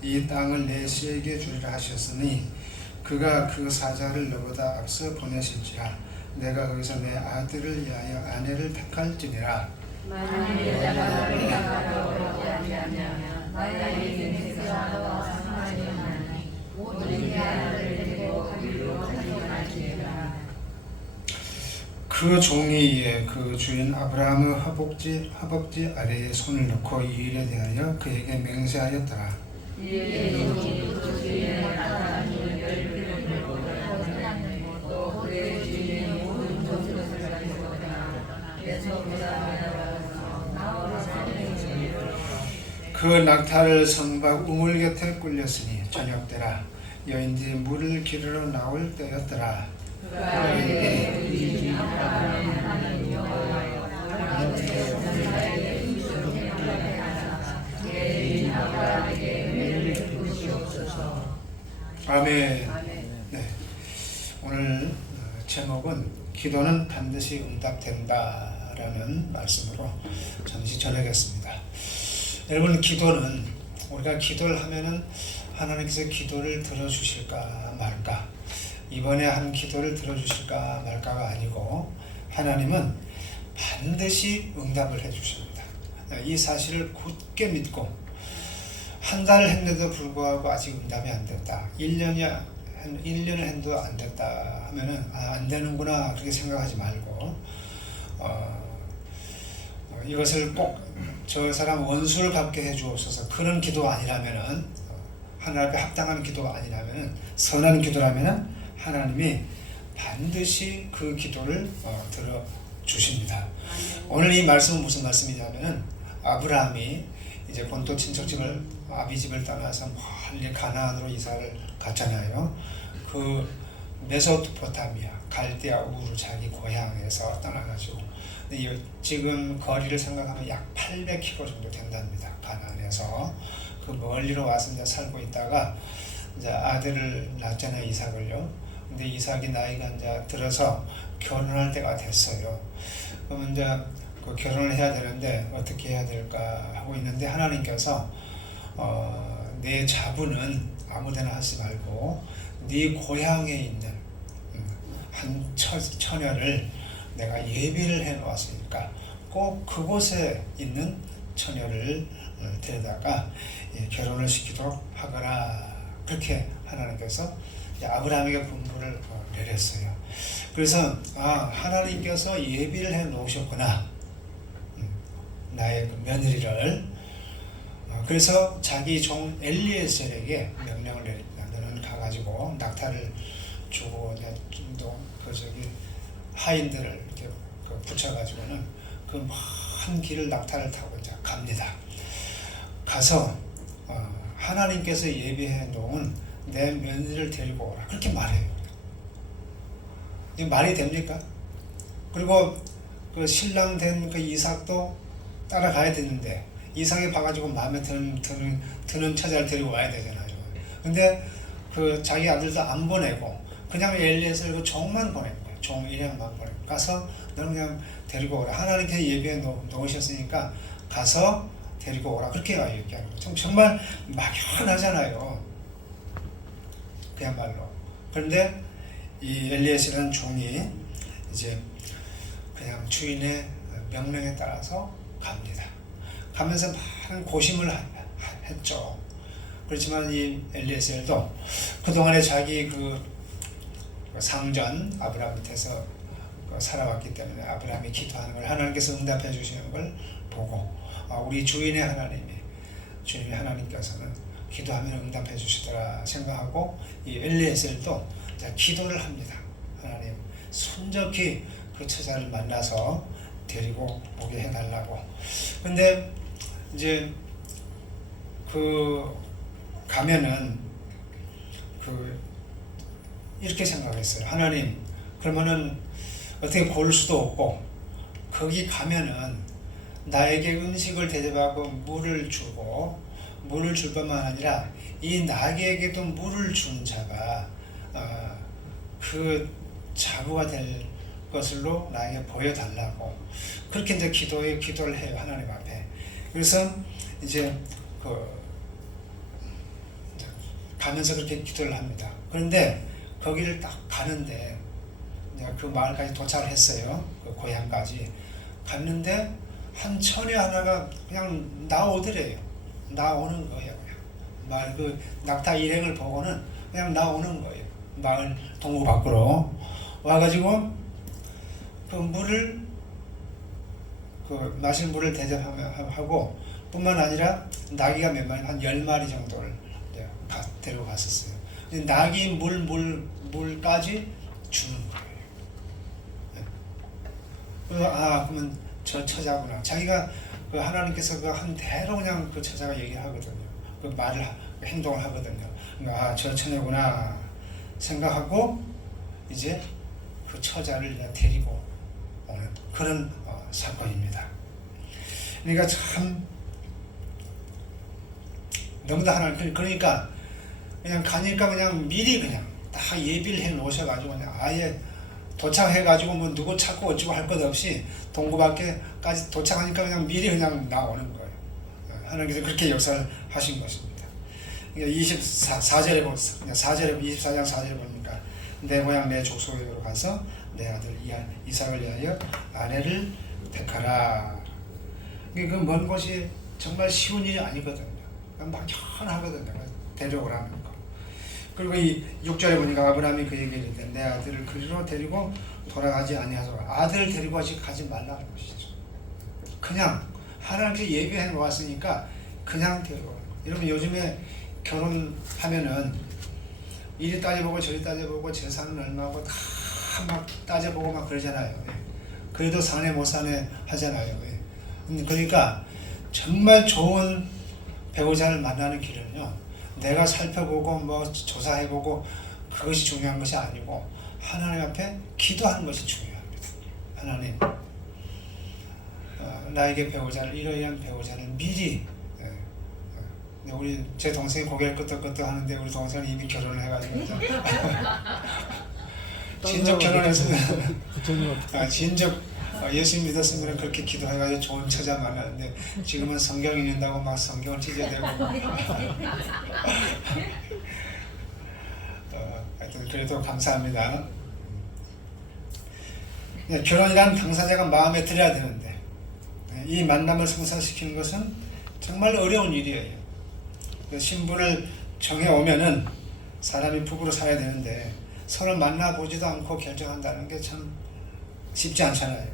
이 땅을 내 씨에게 주리라 하셨으니 그가 그 사자를 너보다 앞서 보내실지라 내가 거기서 내 아들을 위하여 아내를 택할지니라. 만일 여자가 너를 따라오지 아니하면 나에게 맹세하여 상하리하나니 모든 내 아들을 데리고 거기로 가지고 그 종이에 그 주인 아브라함의 허벅지 아래에 손을 넣고 이 일에 대하여 그에게 맹세하였더라. 그 낙타를 성박 우물 곁에 꿀렸으니 저녁때라 여인들이 물을 기르러 나올 때였더라. 아멘. 네. 오늘 제목은 기도는 반드시 응답된다라는 말씀으로 잠시 전하겠습니다. 여러분, 기도는 우리가 기도를 하면은 하나님께서 기도를 들어주실까 말까, 이번에 한 기도를 들어주실까 말까가 아니고 하나님은 반드시 응답을 해주십니다. 이 사실을 굳게 믿고 한 달을 했는데도 불구하고 아직 응답이 안 됐다, 1년을 했는데도 안 됐다 하면은 안 되는구나 그렇게 생각하지 말고 이것을 꼭 저 사람 원수를 갚게 해주옵소서 그런 기도가 아니라면은, 하나님 앞에 합당한 기도가 아니라면은, 선한 기도라면은 하나님이 반드시 그 기도를 들어주십니다. 오늘 이 말씀은 무슨 말씀이냐면은 아브라함이 이제 본토 친척집을 아비 집을 떠나서 멀리 가나안으로 이사를 갔잖아요. 그 메소포타미아 갈대아 우르 자기 고향에서 떠나가지고 지금 거리를 생각하면 약 800km 정도 된답니다. 가나안에서 그 멀리로 와서 이제 살고 있다가 이제 아들을 낳잖아요, 이삭을요. 근데 이삭이 나이가 이제 들어서 결혼할 때가 됐어요. 그러면 이제 그 결혼을 해야 되는데 어떻게 해야 될까 하고 있는데 하나님께서 내 자부는 아무데나 하지 말고 네 고향에 있는 한 처녀를 내가 예비를 해 놓았으니까 꼭 그곳에 있는 처녀를 데려다가 결혼을 시키도록 하거라. 그렇게 하나님께서 아브라함에게 분부를 내렸어요. 그래서 하나님께서 예비를 해 놓으셨구나. 나의 그 며느리를. 그래서 자기 종 엘리에셀에게 명령을 내립니다. 너는 가가지고 낙타를 주고 좀더 그 저기 하인들을 이렇게 붙여가지고는 그 먼 길을 낙타를 타고 이제 갑니다. 가서 하나님께서 예비해 놓은 내 며느리를 데리고 오라. 그렇게 말해요. 이 말이 됩니까? 그리고 그 신랑 된 그 이삭도 따라가야 되는데 이삭이 봐가지고 마음에 드는 처자를 데리고 와야 되잖아요. 근데 그 자기 아들도 안 보내고 그냥 엘리에셀 그 종만 보낸 거예요. 종 일행만 보내고 가서 너는 그냥 데리고 오라. 하나님께서 예비해 놓으셨으니까 가서 데리고 오라. 그렇게 얘기하는 거죠. 정말 막연하잖아요. 그야말로. 그런데 이 엘리에셀이라는 종이 이제 그냥 주인의 명령에 따라서 갑니다. 가면서 많은 고심을 했죠. 그렇지만 이 엘리에셀도 그동안에 자기 그 상전 아브라함 밑에서 살아왔기 때문에 아브라함이 기도하는 걸 하나님께서 응답해 주시는 걸 보고 우리 주인의 하나님께서는 기도하면 응답해 주시더라 생각하고 이 엘리에셀도 기도를 합니다. 하나님 순적히 그 처자를 만나서 데리고 오게 해달라고. 근데 이제 그 가면은 이렇게 생각했어요. 하나님 그러면은 어떻게 고를 수도 없고 거기 가면은 나에게 음식을 대접하고 물을 줄 뿐만 아니라 이 나귀에게도 물을 준 자가 그 자부가 될 것으로 나에게 보여달라고 그렇게 이제 기도를 해요. 하나님 앞에. 그래서 이제 가면서 그렇게 기도를 합니다. 그런데 거기를 딱 가는데 그 마을까지 도착을 했어요. 그 고향까지 갔는데 한 처녀 하나가 그냥 나오더래요. 나오는 거예요. 그냥 마을 그 낙타 일행을 보고는 그냥 나오는 거예요. 마을 동부 밖으로 와가지고 그 물을 마실 물을 대접하고 뿐만 아니라 나귀가 몇 마리 한 10마리 정도를 데리고 갔었어요. 나귀 물까지 주는 거예요. 그러면 저 처자구나. 자기가 그 하나님께서 그 한 대로 그냥 그 처자가 얘기하거든요. 그 말을 행동을 하거든요. 저 처녀구나 생각하고 이제 그 처자를 데리고 오는 그런 사건입니다. 그러니까 참 너무나 하나님 그러니까 그냥 가니까 그냥 미리 그냥 다 예비를 해 놓으셔가지고 그냥 아예 도착해가지고 뭐 누구 찾고 어쩌고 할 것 없이 동구밖에까지 도착하니까 그냥 미리 그냥 나오는 거예요. 하나님께서 그렇게 역사를 하신 것입니다. 그러니까 24절에 24장 4절에 보니까 내 고향 내 족속으로 가서 내 아들 이삭을 위하여 아내를 택하라. 그 먼 곳이 정말 쉬운 일이 아니거든요. 막연하거든요. 데려오라는 거. 그리고 이 6절에 보니까 아브라함이 그 얘기를 했는데 내 아들을 그리로 데리고 돌아가지 아니하소서. 아들을 데리고 가지 말라는 것이죠. 그냥 하나님께 예비해 놓았으니까 그냥 데려오는 거. 여러분 요즘에 결혼하면은 이리 따져보고 저리 따져보고 재산은 얼마고 다 막 따져보고 막 그러잖아요. 그래도 사내 못 사내 하잖아요. 그러니까 정말 좋은 배우자를 만나는 길은요, 내가 살펴보고 뭐 조사해보고 그것이 중요한 것이 아니고 하나님 앞에 기도하는 것이 중요합니다. 하나님 나에게 배우자를 이러이러한 배우자를 미리 우리 제 동생이 고개를 끄덕끄덕 하는데 우리 동생은 이미 결혼을 해가지고 진즉 결혼했으면 진즉 예수 믿었으면 그렇게 기도해가지고 좋은 처자 만났는데 지금은 성경 읽는다고 막 성경을 찢어대고 하여튼 그래도 감사합니다. 결혼이란 당사자가 마음에 들어야 되는데 이 만남을 성사시키는 것은 정말 어려운 일이에요. 신부를 정해오면은 사람이 부부로 살아야 되는데 서로 만나보지도 않고 결정한다는 게 참 쉽지 않잖아요.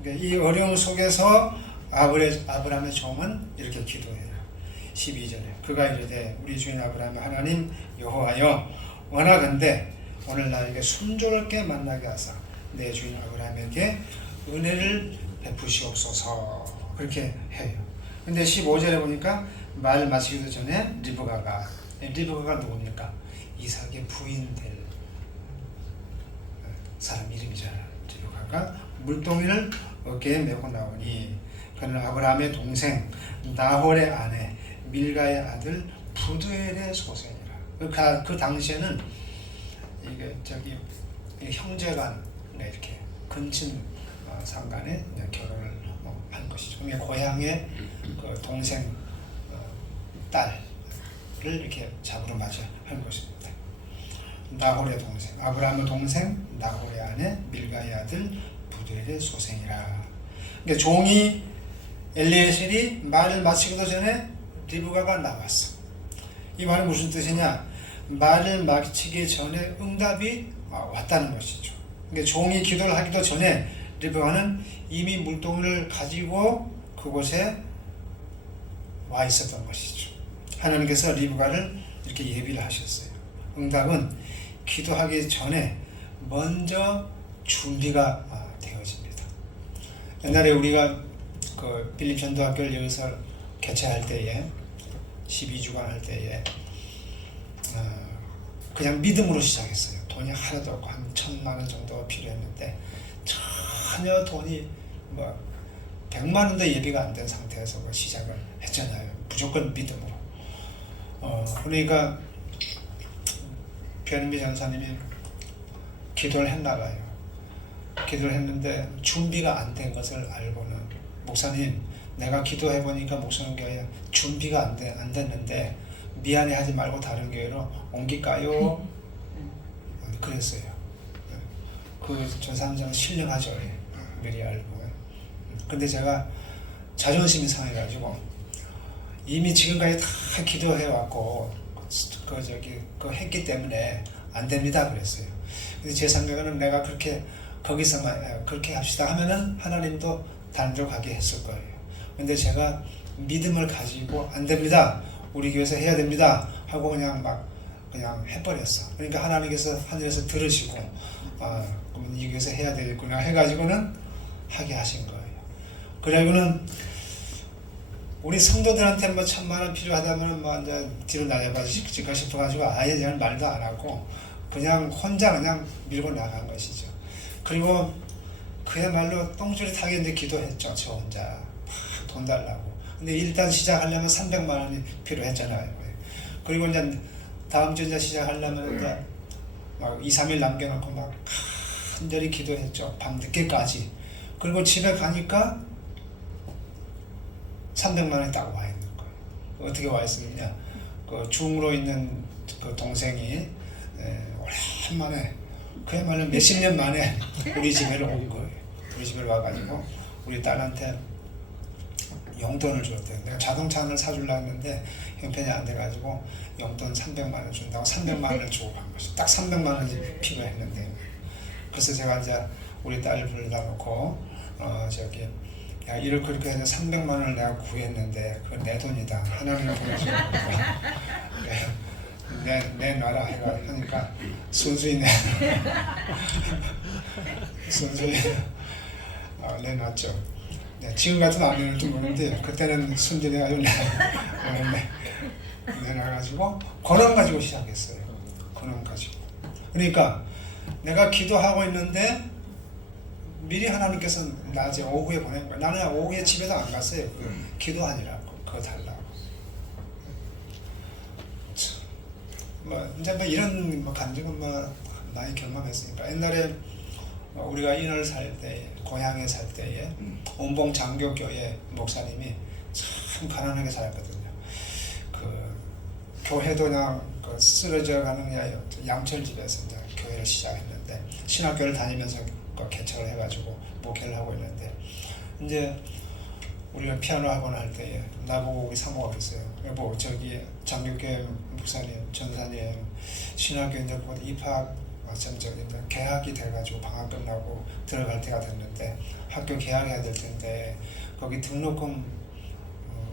그러니까 이 어려움 속에서 아브라함의 종은 이렇게 기도해요. 12절에 그가 이르되 우리 주인 아브라함의 하나님 여호와여 원하건대 오늘 나에게 순조롭게 만나게 하사 내 주인 아브라함에게 은혜를 베푸시옵소서 그렇게 해요. 근데 15절에 보니까 말을 마치기도 전에 리브가가 누굽니까? 이삭의 부인 될 사람 이름이잖아. 리브가가 물동이를 어깨에 메고 나오니 그는 아브라함의 동생 나홀의 아내 밀가의 아들 부두엘의 소생이라. 그 당시에는 이게 형제간 이렇게 근친 상간에 결혼을 한 것이죠. 그러니까 고향의 그 동생 딸을 이렇게 잡으러 맞아 한 것입니다. 나홀의 동생, 아브라함의 동생 나홀의 아내 밀가의 아들 부두엘의 소생이라. 그러니까 종이 엘리에셀이 말을 마치기도 전에 리브가가 나왔어. 이 말은 무슨 뜻이냐? 말을 마치기 전에 응답이 왔다는 것이죠. 그러니까 종이 기도를 하기도 전에 리브가는 이미 물동을 가지고 그곳에 와 있었던 것이죠. 하나님께서 리브가를 이렇게 예비를 하셨어요. 응답은 기도하기 전에 먼저 준비가 되어집니다. 옛날에 우리가 그 빌립 전도학교를 여기서 개최할 때에 12주간 할 때에 그냥 믿음으로 시작했어요. 돈이 하나도 없고 한 1,000만 원 정도 필요했는데 전혀 돈이 100만 원도 예비가 안 된 상태에서 시작을 했잖아요. 무조건 믿음으로. 그러니까 변은비 전사님이 기도를 했나 봐요. 기도를 했는데 준비가 안 된 것을 알고는 목사님 내가 기도해보니까 목사님께 준비가 안 됐는데 미안해하지 말고 다른 교회로 옮길까요? 그랬어요. 그 전사님은 신령하죠. 미리 알고. 근데 제가 자존심이 상해가지고 이미 지금까지 다 기도해왔고 그 했기 때문에 안 됩니다 그랬어요. 근데 제 생각에는 내가 거기서만 그렇게 합시다 하면은 하나님도 다른 데로 가게 했을 거예요. 근데 제가 믿음을 가지고 안 됩니다. 우리 교회에서 해야 됩니다. 하고 그냥 해버렸어. 그러니까 하나님께서 하늘에서 들으시고 그러면 이 교회에서 해야 되겠구나 해가지고는 하게 하신 거예요. 그리고는 우리 성도들한테 1,000만 원 필요하다면 이제 뒤로 날려가지고 싶어가지고 아예 그냥 말도 안 하고 그냥 혼자 그냥 밀고 나간 것이죠. 그리고 그야말로 똥줄이 타겠는데 기도했죠. 저 혼자 돈 달라고. 근데 일단 시작하려면 300만 원이 필요했잖아요. 그리고 이제 다음 주 이제 시작하려면 이제 2, 3일 남겨놓고 간절히 기도했죠. 밤 늦게까지. 그리고 집에 가니까 300만 원이 딱 와 있는 거예요. 어떻게 와 있었느냐? 그 중으로 있는 그 동생이 오랜만에 그야말로 몇십 년 만에 우리 집에 온 거예요. 우리 집에 와가지고 우리 딸한테 용돈을 줬대요. 내가 자동차 하나를 사주려고 했는데 형편이 안 돼가지고 용돈 300만 원 준다고 300만 원을 주고 간 것이 딱 300만 원이 필요했는데 그래서 제가 이제 우리 딸을 불러다 놓고 야 이를 그렇게 해서 300만 원을 내가 구했는데 그건 내 돈이다. 하나님을 보내주는 거야. 내놔라 하니까 순수히 내놨죠. 지금 같은 안 내놓을지 모르는데 그때는 순진해가지고 내놔가지고 권한 가지고 시작했어요. 권한 가지고. 그러니까 내가 기도하고 있는데 미리 하나님께서 낮에 오후에 보낸 거야. 나는 오후에 집에도 안 갔어요. 기도하니라고 그거 달라고. 이제 이런 감정은 많이 경험했으니까 옛날에 우리가 인을 살 때, 고향에 살 때에 온봉 장교교회 목사님이 참 가난하게 살았거든요. 그 교회도 그냥 쓰러져가는 양철집에서 이제 교회를 시작했는데 신학교를 다니면서 개척을 해가지고 목회를 하고 있는데 이제 우리가 피아노 학원 할 때에 나보고 우리 사모가 그랬어요. 여보, 저기 장교계 목사님, 전사님 신학교 이제 곧 입학 마침 저기 이제 개학이 돼가지고 방학 끝나고 들어갈 때가 됐는데 학교 개학해야 될 텐데 거기 등록금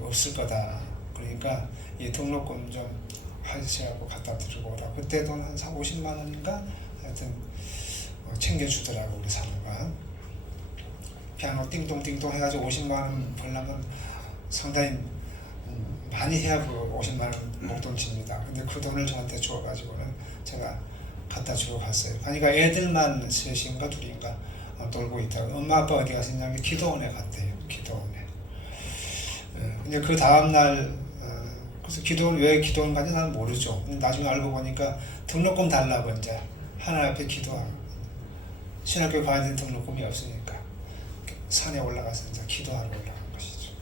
없을 거다. 그러니까 이 등록금 좀 하시라고 갖다 드리고 오라. 그때 돈 한 50만 원인가 하여튼 챙겨주더라고 우리 사모가. 피아노 띵동띵동 해가지고 50만 원 벌려면 상당히 많이 해야 그 50만 원 목돈칩니다. 근데 그 돈을 저한테 줘가지고는 제가 갖다 주러 갔어요. 그러니까 애들만 셋인가 둘인가 놀고 있다가 엄마 아빠 어디 가셨냐면 기도원에 갔대요. 기도원에. 근데 그 다음날 그래서 기도원 왜 기도원 가는지 나는 모르죠. 나중에 알고 보니까 등록금 달라고 이제 하나님 앞에 기도하고 신학교 가야 되는 등록금이 없으니까 산에 올라가서 이제 기도하러 올라간 것이죠.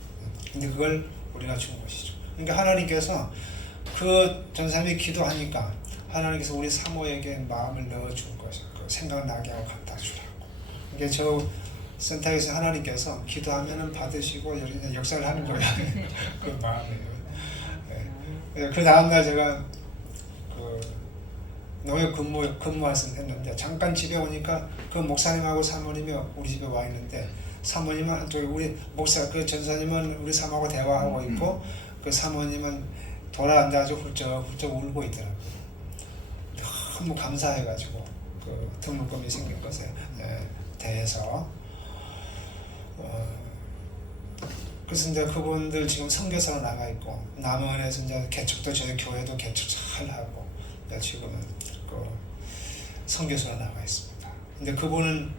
근데 그걸 우리가 준 것이죠. 그러니까 하나님께서 그 전사님이 기도하니까 하나님께서 우리 사모에게 마음을 넣어준 것이고 생각나게 하고 갖다 주라고. 이게 저 센터에서 하나님께서 기도하면은 받으시고 역사를 하는 거예요. 그 마음이에요. 그 다음날 제가 그 농협 근무해서 했는데 잠깐 집에 오니까 그 목사님하고 사모님이 우리 집에 와 있는데 사모님은 한쪽에 우리 목사 그 전사님은 우리 사모하고 대화하고 있고 그 사모님은 돌아앉아서 훌쩍훌쩍 울고 있더라고요. 너무 감사해가지고 그 등록금이 생긴 것에 대해서 그래서 이제 그분들 지금 선교사로 나가 있고 남원에서 이제 개척도 저희 교회도 개척 잘 하고 지금은 그 선교사로 나가 있습니다. 근데 그분은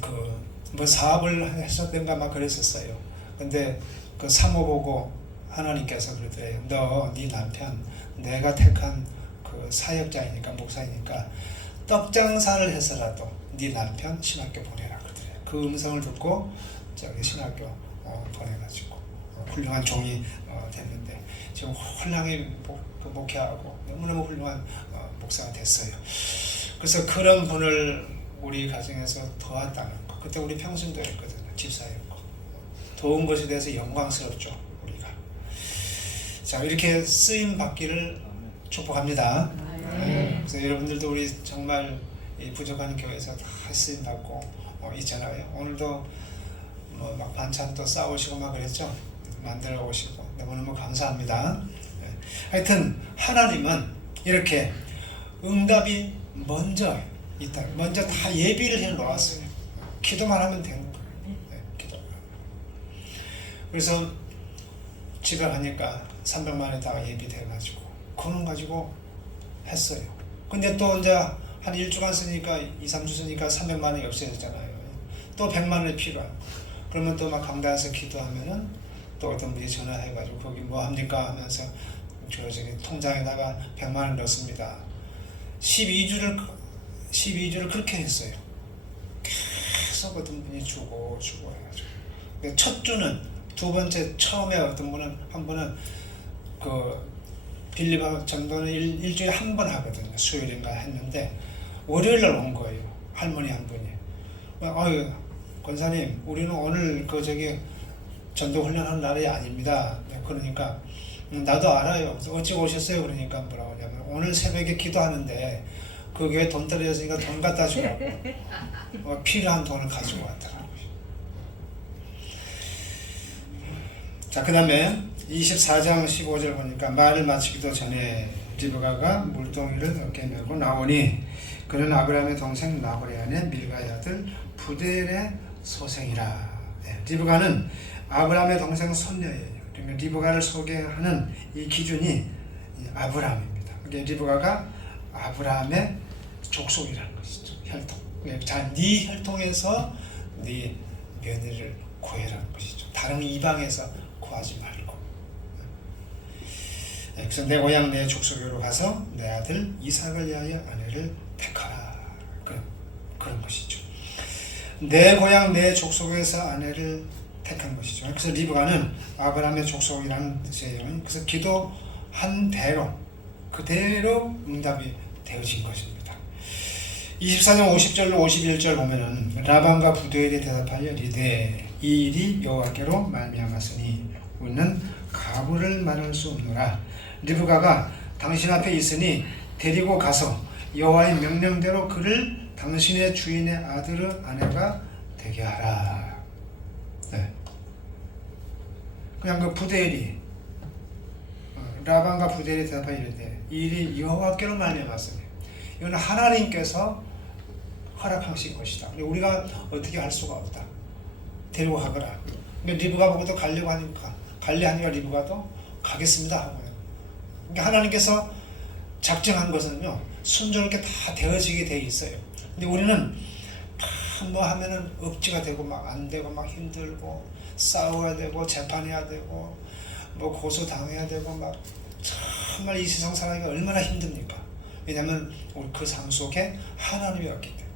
그 뭐 사업을 했었던가 막 그랬었어요. 근데 그 사모 보고 하나님께서 그러더래요. 너 네 남편 내가 택한 그 사역자이니까 목사이니까 떡 장사를 해서라도 네 남편 신학교 보내라 그러더래요. 그 음성을 듣고 저기 신학교 보내가지고 훌륭한 종이 됐는데 지금 훌륭히 목회하고 너무너무 훌륭한 목사가 됐어요. 그래서 그런 분을 우리 가정에서 도왔다는 거. 그때 우리 평신도 했거든요. 집사였고 도운 것에 대해서 영광스럽죠. 우리가. 자, 이렇게 쓰임 받기를 축복합니다. 그래서 여러분들도 우리 정말 이 부족한 교회에서 다 쓰임 받고 있잖아요. 오늘도 뭐 막 반찬도 싸오시고 막 그랬죠. 만들어 오시고 너무너무 감사합니다. 하여튼 하나님은 이렇게 응답이 먼저 있다. 먼저 다 예비를 해 놓았어요. 기도만 하면 되는 거예요. 기도만. 그래서 집에 가니까 300만 원이 다 예비돼가지고 그건 가지고 했어요. 근데 또 이제 한 1주간 쓰니까 2-3주 쓰니까 300만 원이 없어졌잖아요. 또 100만 원이 필요하고 그러면 또 막 강단에서 기도하면은 또 어떤 분이 전화해가지고 거기 뭐 합니까 하면서 저기 통장에다가 100만 원 넣습니다. 12주를 그렇게 했어요. 계속 어떤 분이 주고 해가지고 첫 주는 두 번째 처음에 어떤 분은 한 분은 그 빌리바 전도는 일주일에 한 번 하거든요. 수요일인가 했는데 월요일날 온 거예요. 할머니 한 분이. 아유 권사님 우리는 오늘 그 저기 전도 훈련하는 날이 아닙니다. 그러니까 나도 알아요. 어찌 오셨어요? 그러니까 뭐라고 하냐면 오늘 새벽에 기도하는데 그 교회 돈 떨어졌으니까 돈 갖다 주라고 필요한 돈을 가지고 왔더라고요. 자, 그 다음에 24장 15절 보니까 말을 마치기도 전에 리브가가 물동이를 어깨에 메고 나오니 그는 아브라함의 동생 나홀의 아내 밀가의 아들 부델의 소생이라. 리브가는 아브라함의 동생 손녀예요. 그러니까 리브가를 소개하는 이 기준이 아브라함입니다. 그러니까 리브가가 아브라함의 족속이라는 것이죠. 혈통. 자, 네 혈통에서 네 며느리를 구해라는 것이죠. 다른 이방에서 구하지 말고. 그래서 내 고향 내 족속으로 가서 내 아들 이삭을 위하여 아내를 택하라. 그런 것이죠. 내 고향 내 족속에서 아내를 택한 것이죠. 그래서 리브가는 아브라함의 족속이라는 뜻이에요. 그래서 기도한 대로 그대로 응답이 되어진 것입니다. 24장 50절로 51절 보면은 라반과 부두엘이 대답하여 이르되 이 일이 여호와께로 말미암았으니 우리는 가부를 만날 수 없노라. 리브가가 당신 앞에 있으니 데리고 가서 여호와의 명령대로 그를 당신의 주인의 아들의 아내가 되게 하라. 네. 그냥 그 부대엘이 라반과 부대엘이 대답하여 이르되 이 일이 여호와께로 말미암았으니 이건 하나님께서 허락하신 것이다. 우리가 어떻게 할 수가 없다. 데리고 가거라. 근데 리브가 보고도 가려고 하니까 갈래하니까 리브가도 가겠습니다 하고요. 그러니까 하나님께서 작정한 것은요 순조롭게 다 되어지게 돼 있어요. 근데 우리는 뭐 하면은 억지가 되고 막 안 되고 막 힘들고 싸워야 되고 재판해야 되고 뭐 고소 당해야 되고 막 정말 이 세상 살아가기가 얼마나 힘듭니까? 왜냐하면 우리 그 삶 속에 하나님이 없기 때문에.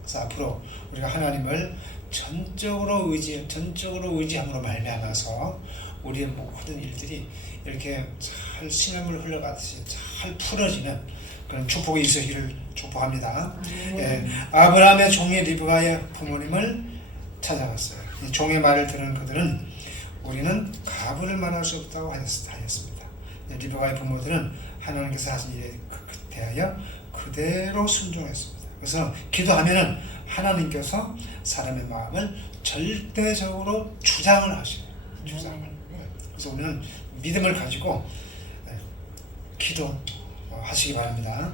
그래서 앞으로 우리가 하나님을 전적으로 의지함으로 말미암아서 우리의 모든 일들이 이렇게 잘 신물을 흘러가듯이 잘 풀어지는 그런 축복이 있으기를 축복합니다. 예, 아브라함의 종의 리브가의 부모님을 찾아갔어요. 이 종의 말을 들은 그들은 우리는 가부를 만날 수 없다고 하였습니다. 리브가의 부모들은 하나님께서 하신 일에 대하여 그대로 순종했습니다. 그래서 기도하면은 하나님께서 사람의 마음을 절대적으로 주장을 하셔요. 주장을. 그래서 우리는 믿음을 가지고 기도하시기 바랍니다.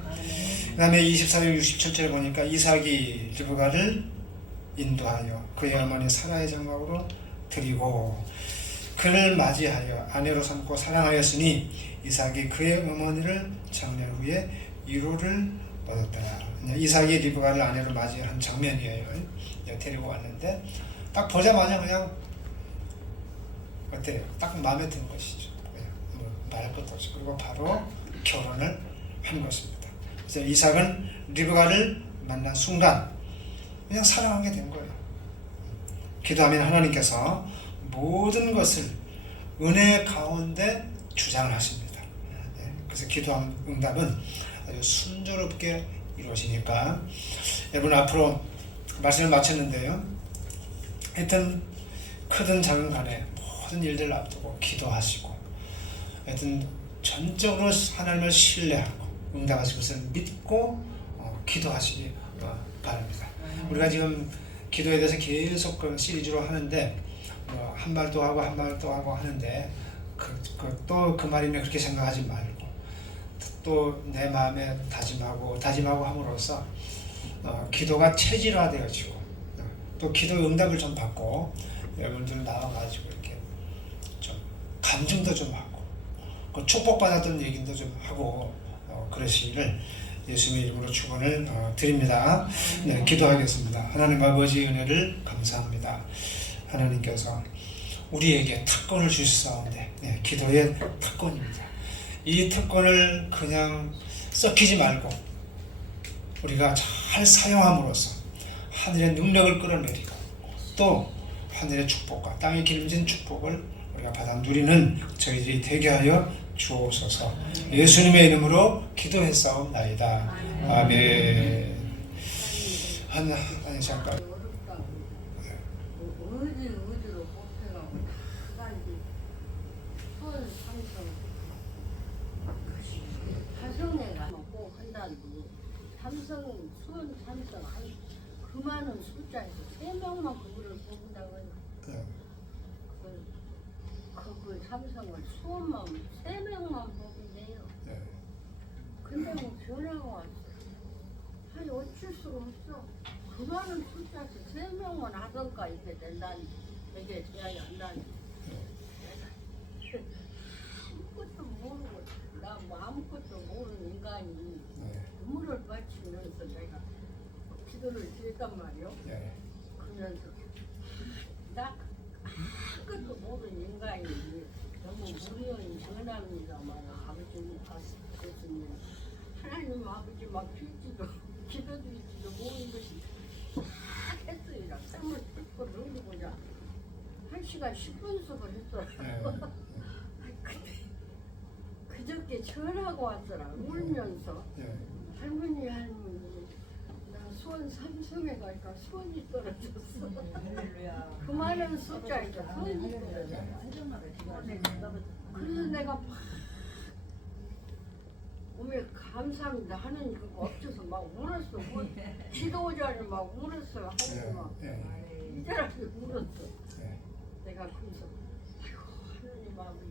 그 다음에 24절 67절에 보니까 이삭이 리브가를 인도하여 그의 어머니 사라의 장막으로 드리고 그를 맞이하여 아내로 삼고 사랑하였으니 이삭이 그의 어머니를 장례 후에 위로를 얻었더라. 이삭이 리브가를 아내로 맞이한 장면이에요. 데리고 왔는데 딱 보자마자 그냥 어때요? 딱 마음에 든 것이죠. 뭐 말할 것도 없이. 그리고 바로 결혼을 한 것입니다. 그래서 이삭은 리브가를 만난 순간 그냥 사랑하게 된 거예요. 기도하면 하나님께서 모든 것을 은혜 가운데 주장을 하십니다. 그래서 기도한 응답은 아주 순조롭게 이루어지니까 여러분 앞으로 말씀을 마쳤는데요. 하여튼 크든 작은 간에 모든 일들을 앞두고 기도하시고 하여튼 전적으로 하나님을 신뢰하고 응답하실 것을 믿고 기도하시기 바랍니다. 우리가 지금 기도에 대해서 계속 그 시리즈로 하는데 한 말 또 하고 한 말 또 하고 하는데 또 그 말이면 그렇게 생각하지 말고 또 내 마음에 다짐하고 함으로써 기도가 체질화되어지고 또 기도 응답을 좀 받고 여러분들 나와가지고 이렇게 좀 간증도 좀 하고 그 축복받았던 얘기도 좀 하고 그러시기를 예수님의 이름으로 축원을 드립니다. 네, 기도하겠습니다. 하나님 아버지의 은혜를 감사합니다. 하나님께서 우리에게 특권을 주시사온데 기도의 특권입니다. 이 특권을 그냥 썩히지 말고 우리가 잘 사용함으로써 하늘의 능력을 끌어내리고 또 하늘의 축복과 땅에 기름진 축복을 우리가 받아 누리는 저희들이 되게 하여 주옵소서. 예수님의 이름으로 기도했사옵나이다. 아멘. 잠깐. 의지로 뽑혀가고 다 이제 수원 삼성내가 꼭 한다는 수원 삼성 그 많은 숫자에서 3명만 그거를 뽑는다고 해요. 그 삼성을 수원만 3명만 뽑는데요. 근데 뭐 변화가 왔어. 아니 어쩔 수가 없어. 그 많은 숫자에서 3명만 하던가 이렇게 된다니 되게 제약이 안다니 아무것도 모르고 나 뭐 아무것도 모르는 인간이 눈물을 바치면서 내가 기도를 드렸단 말이요. 그러면서 나 아무것도 모르는 인간이 너무 무리한 전합니다만 아버지는 가슴에 하나님 아버지 막 기도드리지도 모르는 것이 다 했어요. 땀을 뚫고 놀리고자 1시간 10분석을 했어요. 그저께 전화가 왔더라. 울면서 할머니 나 수원 삼성에 가니까 수원이 떨어졌어. 그 많은 숫자니까 수원이 떨어졌어. 그래서 내가 막 오늘 감사합니다 하는 그거 없어서 막 울었어. 뭐 지도자를 막 울었어요. 하고 막 이제라도 울었어. 내가 그래서 아이고 하나님 아버지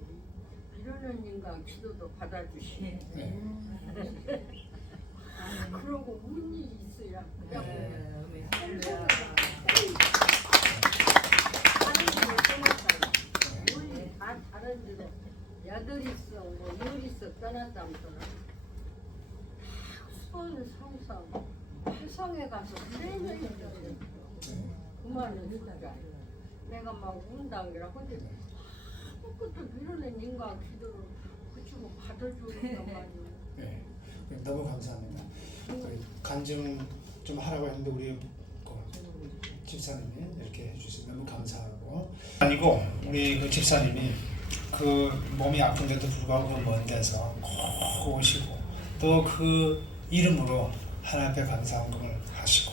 이러는 인간 기도도 받아주시네. 그러고 운 일이 있어야 그냥 하는 일을 떠났다. 우리 다 다른 데로 야들 있어 뭐일 있어 떠났다면서는 수원 성상 화성에 가서 3년이 됐어요. 그만은 진짜 내가 막 운다기라 근데 아무것도 미루는 인간 기도를 그치고 받아주니까 말이야. 네, 너무 감사합니다. 간증 좀 하라고 했는데 우리 집사님이 이렇게 해주셔서 너무 감사하고 아니고 우리 그 집사님이 그 몸이 아픈데도 불구하고 그 먼 데서 꼭 오시고 또 그 이름으로 하나님 앞에 감사 헌금을 하시고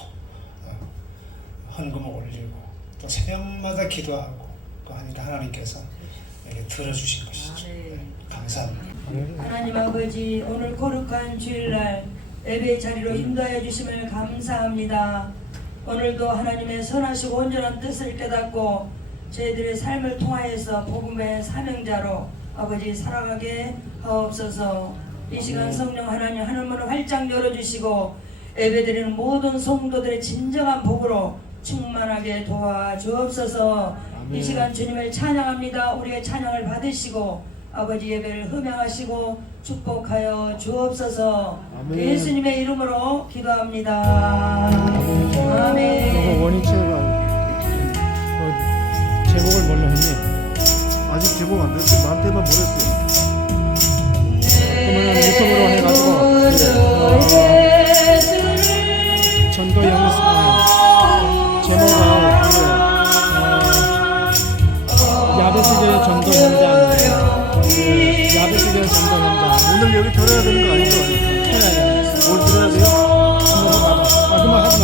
헌금을 올리고 또 새벽마다 기도하고 또 하니까 하나님께서 이렇게 들어주신 것이죠. 감사합니다. 하나님 아버지 오늘 거룩한 주일날 예배 자리로 인도하여 주심을 감사합니다. 오늘도 하나님의 선하시고 온전한 뜻을 깨닫고 저희들의 삶을 통하여서 복음의 사명자로 아버지 살아가게 하옵소서. 이 시간 성령 하나님 하늘문을 활짝 열어주시고 예배드리는 모든 성도들의 진정한 복으로 충만하게 도와주옵소서. 이 시간 주님을 찬양합니다. 우리의 찬양을 받으시고 아버지 예배를 흠양하시고 축복하여 주옵소서. 예수님의 이름으로 기도합니다. 아멘. 원인체가 제목을 뭘로 했니? 아직 제목 안 됐어요. 나한테만 보냈어요. 그러면 유튜브로 해가지고 전도 영상 제목을 야베스교회 전도 현장, 야베스교회 전도 현장. 오늘 여기 들어야 되는 거 아니죠? 들어야 돼. 뭘 들어야 돼요? 한번 해봐봐. 그만 하지 마.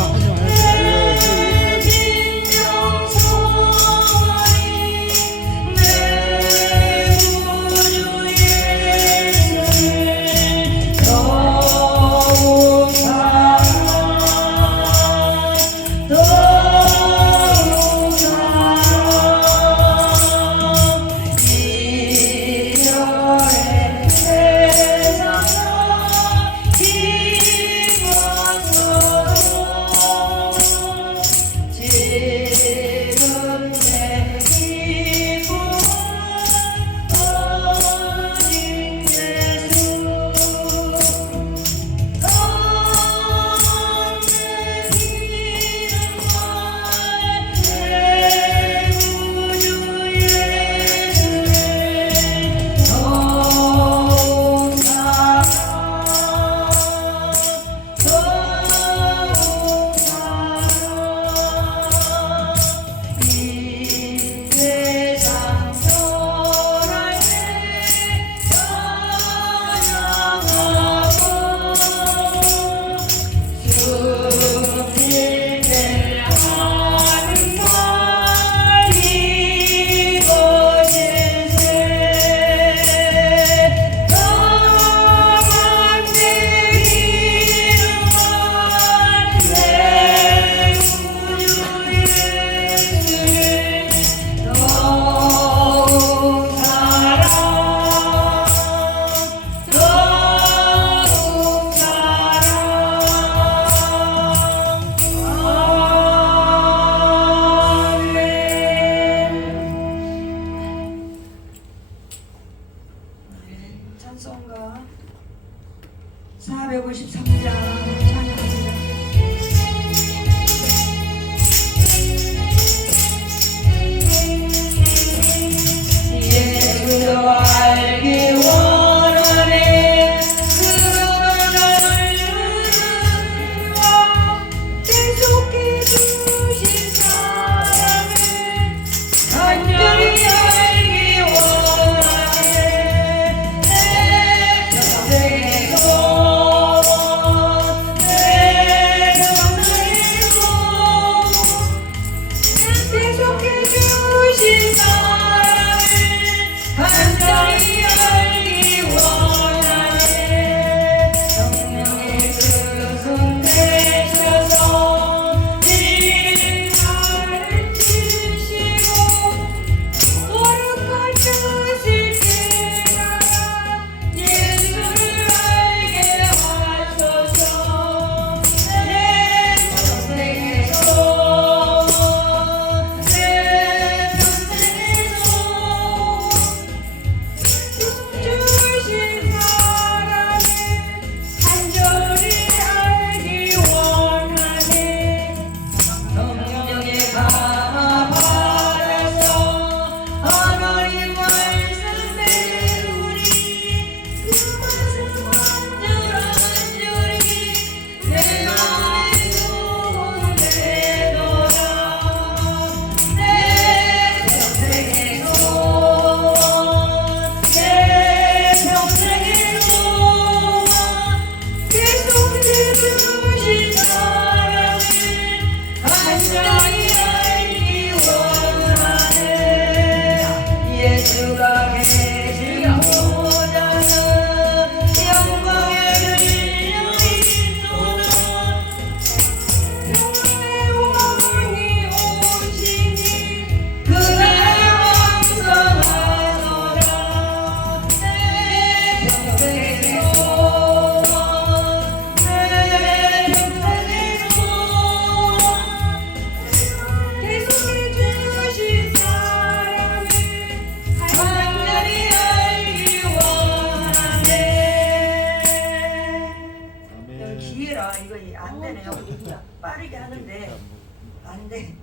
안 돼.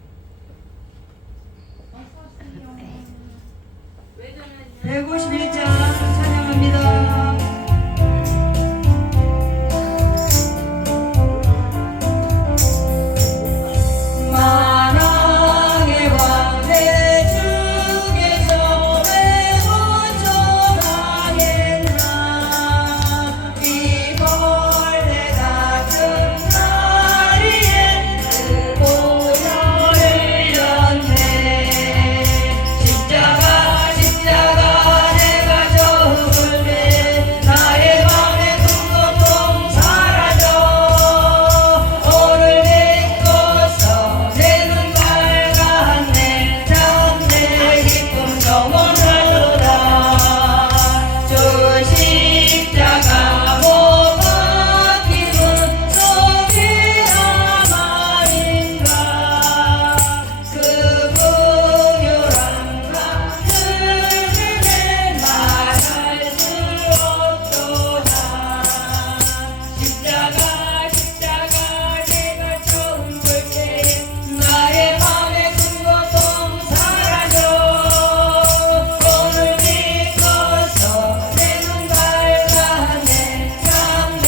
151장 찬양합니다. 만왕의 왕대 주께서 매우 존하겠나 이 벌레 같은 다리에 그 보혈을 흘렸네 십자가 내가 죽을 때 나의 맘에 큰 고통 사라져 오늘 내 것서 내 눈 밝았네 참내 기쁨 영원하도다 주 십자가 못 박히는 소비나 말인가 그 무료한 감을 말할 수 없도다 십자가 내가 처음 볼 때 나의 맘에 큰 고통 사라져 오늘 믿고서 내 눈 밝았네 참내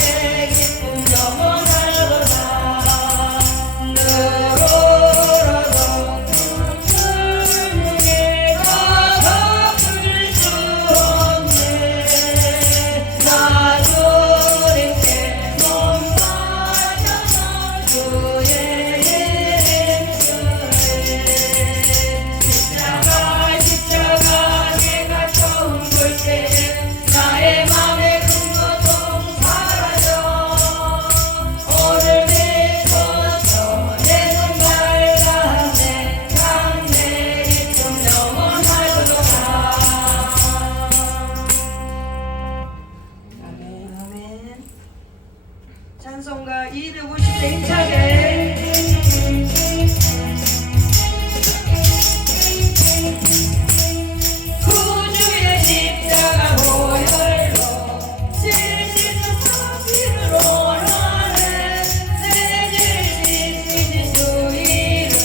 기쁨 영원하도다 너로라도 내가 갚을 수 없네 나 주님께 몸 바쳐서 주의 십자가 내가 처음 볼 때 나의 맘에 큰 고통 사라져 오늘 믿고서 내 눈 밝았네 참내 기쁨 영원하도다 아멘. 찬송가 250대 힘차게 구주의 십자가 보혈로 죄 씻는 사비를 원하네 내 죄 씻으신 주 이름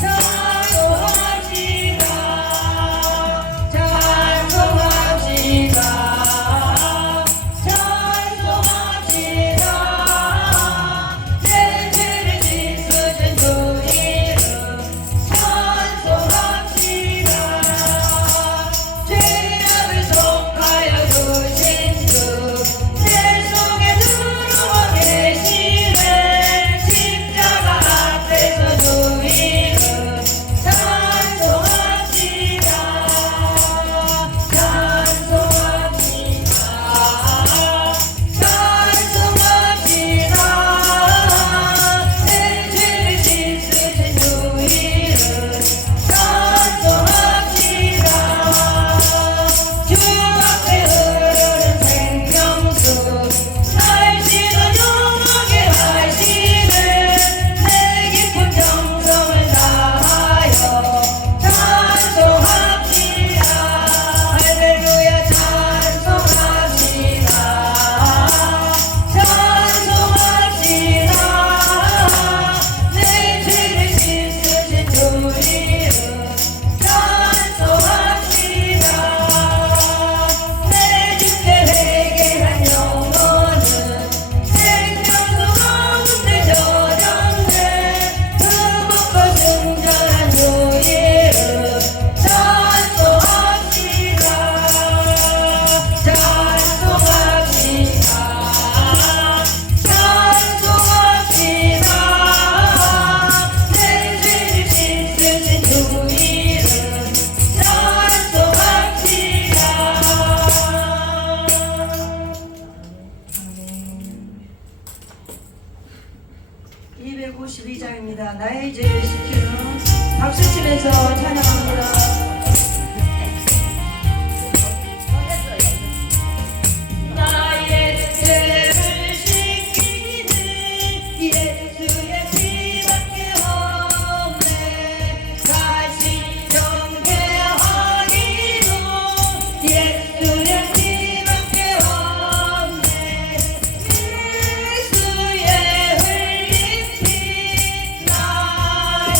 찬송합시다 내 죄를 씻으신 주 이름 찬송합시다 죄악을 속하여 주신 주내 속에 들어와 계시네 십자가 앞에서 주 이름 찬송합시다 내 죄를 씻으신 주 이름 찬송합시다 주 앞에 흐르는 생명수 날 지도하게 하시네 내 깊은 정성을 다하여 찬송합시다 할렐루야 찬송합시다 내 죄를 씻으신 주 이름 찬송합시다 내 주께 회개한 영혼은 생명수 가운데 젖었네 흠없고 승전한 주 이름 찬송합시다 내 죄를 씻으신 주 이름 찬송합시다 252장입니다. 나의 죄를 씻기는 박수 치면서 찬양합니다. 나의 죄를 씻기는 예수의 피밖에 없네 다시 정죄하기도 예수의 피밖에 없네 예수의 흘린 피 나의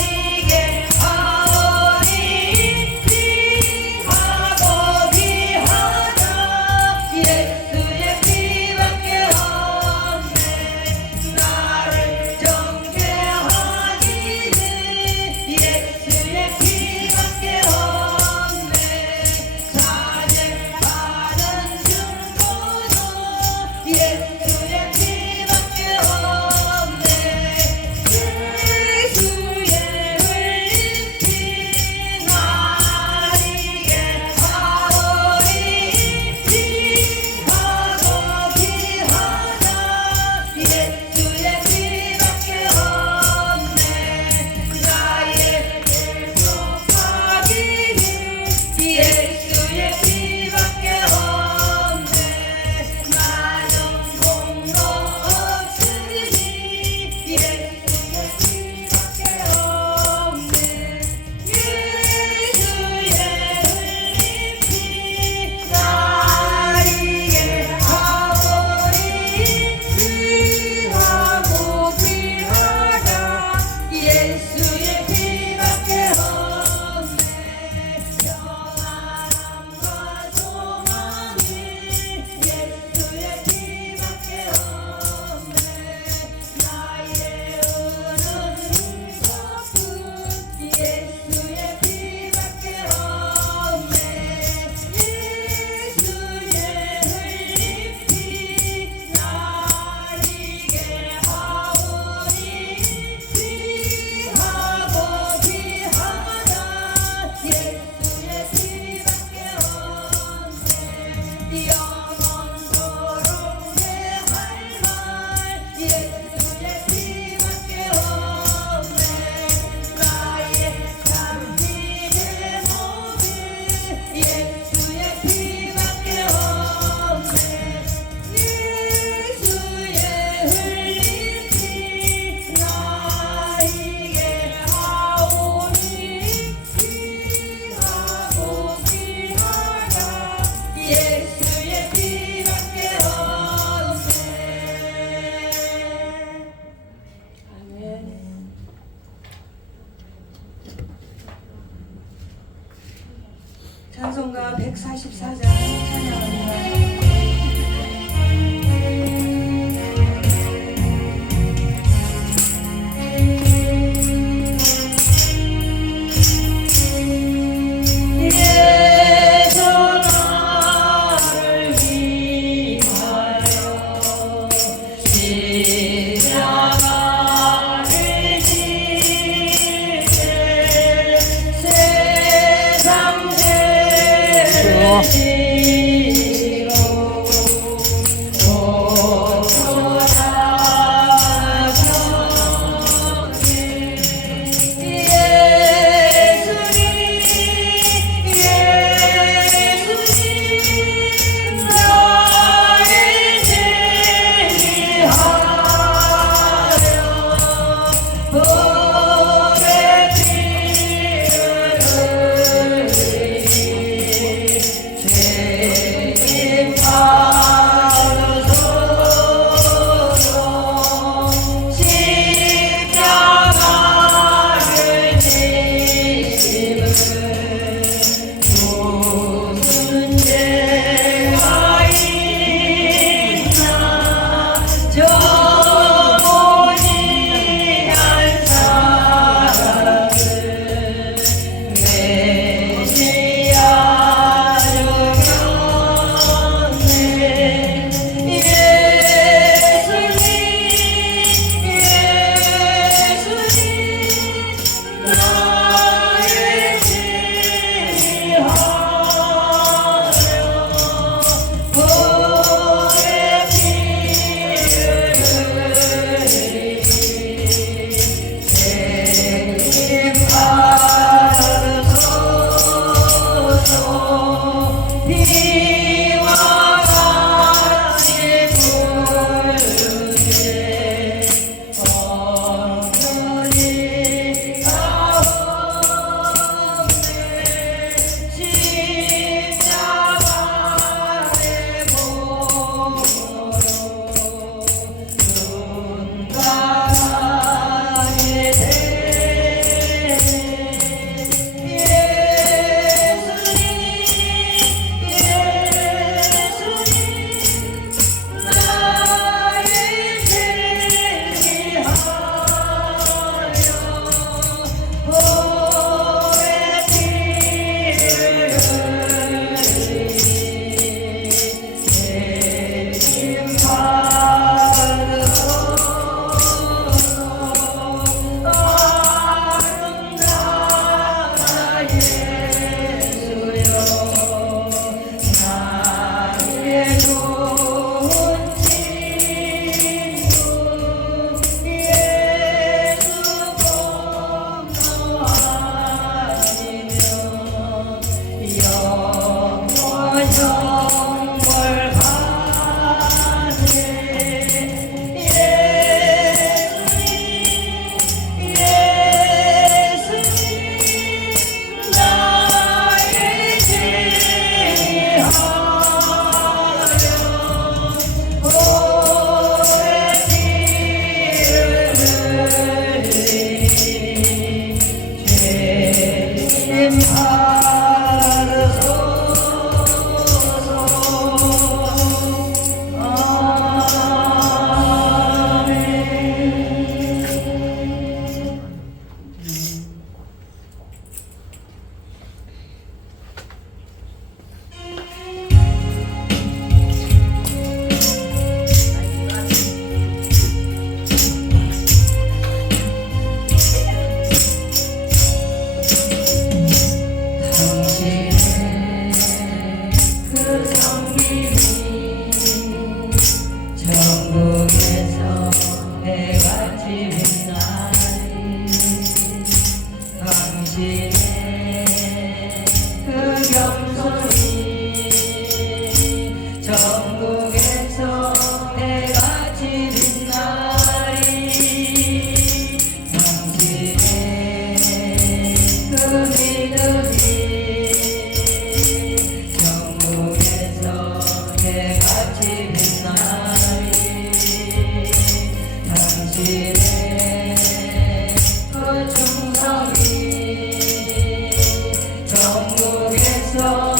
찬송가 144장 찬양합니다. 정국에서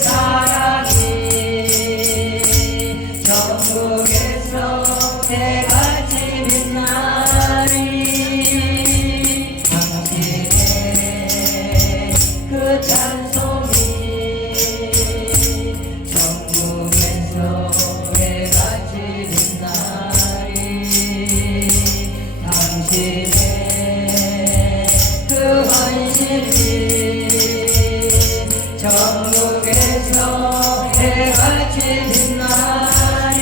사랑이 전국에서 해같이 빛나리 당신의 그 찬송이 전국에서 해같이 빛나리 당신의 그 헌신이 전국에서 해같이 빛나리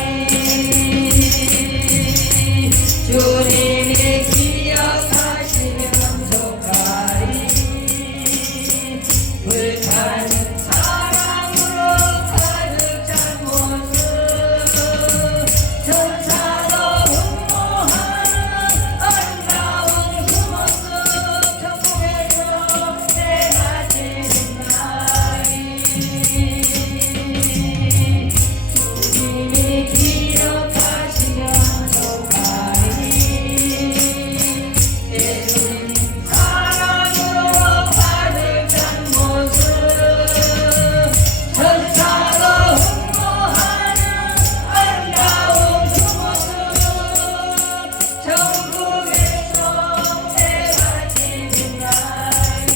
주님이 기억하시면 속하리 불타는 사랑으로 가득 찬 모습 전사도 흠모하는 아름다운 그 모습 전국에서 해같이 빛나리 주님이 기억하시면 속하리 예수님 사랑으로 가득 찬 모습 전사도 흠모하는 아름다운 그 모습 전국에서 해같이 빛나리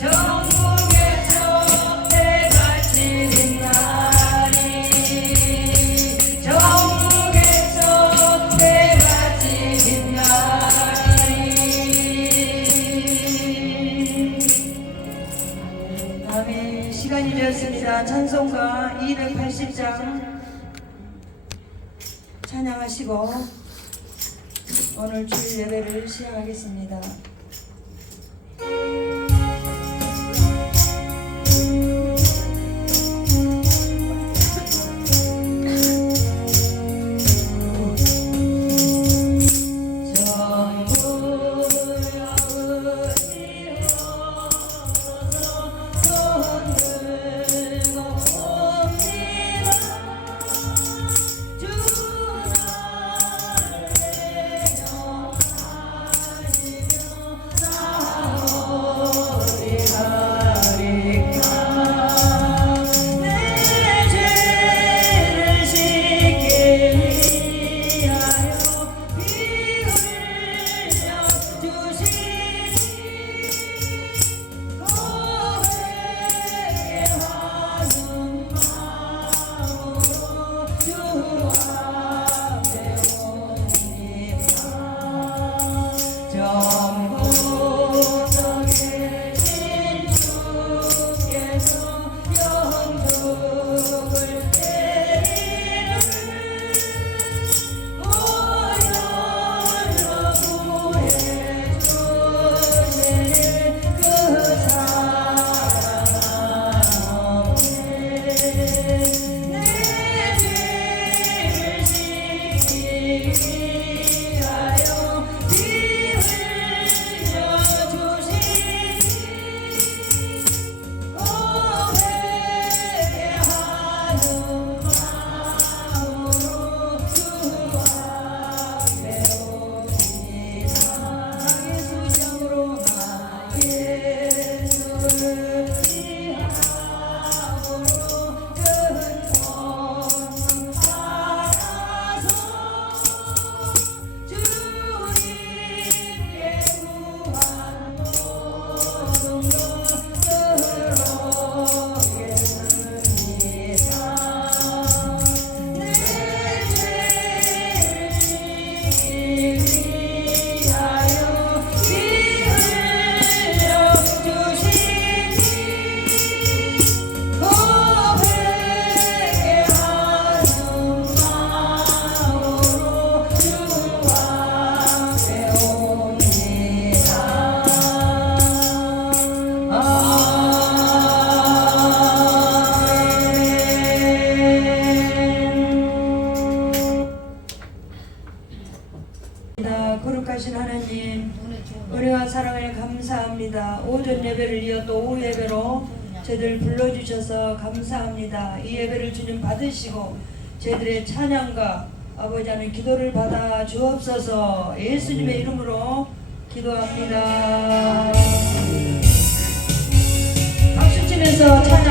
전국에서 해같이 빛나리 전국에서 해같이 빛나리 아멘. 시간이 되었습니다. 찬송가 280장 찬양하시고 오늘 주일 예배를 시작하겠습니다. 거룩하신 하나님, 은혜와 사랑을 감사합니다. 오전 예배를 이어 또 오후 예배로 저희들 불러주셔서 감사합니다. 이 예배를 주님 받으시고 저희들의 찬양과 아버지 하나님 기도를 받아 주옵소서. 예수님의 이름으로 기도합니다. 박수 치면서 찬양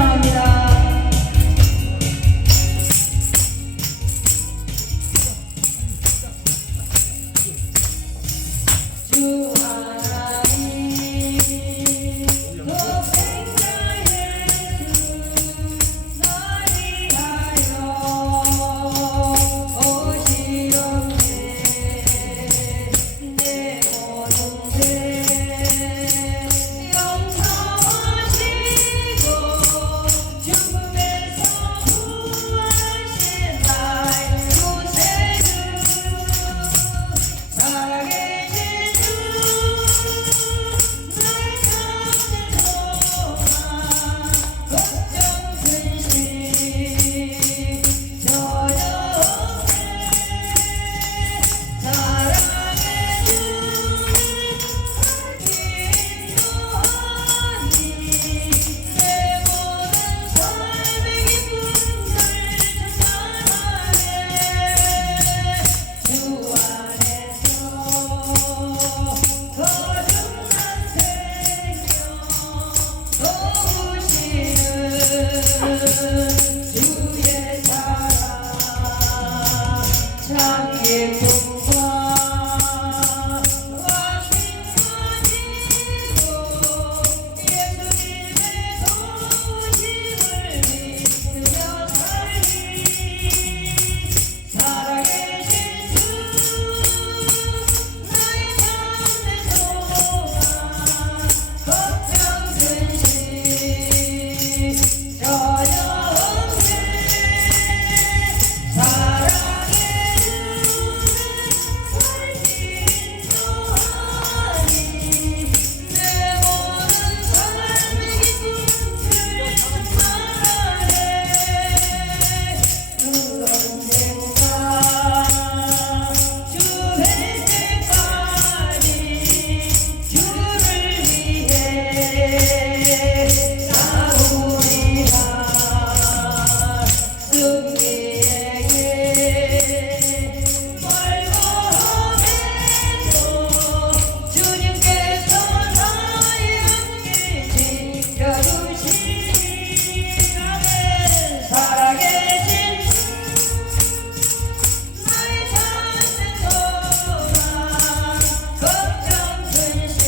걱정 근심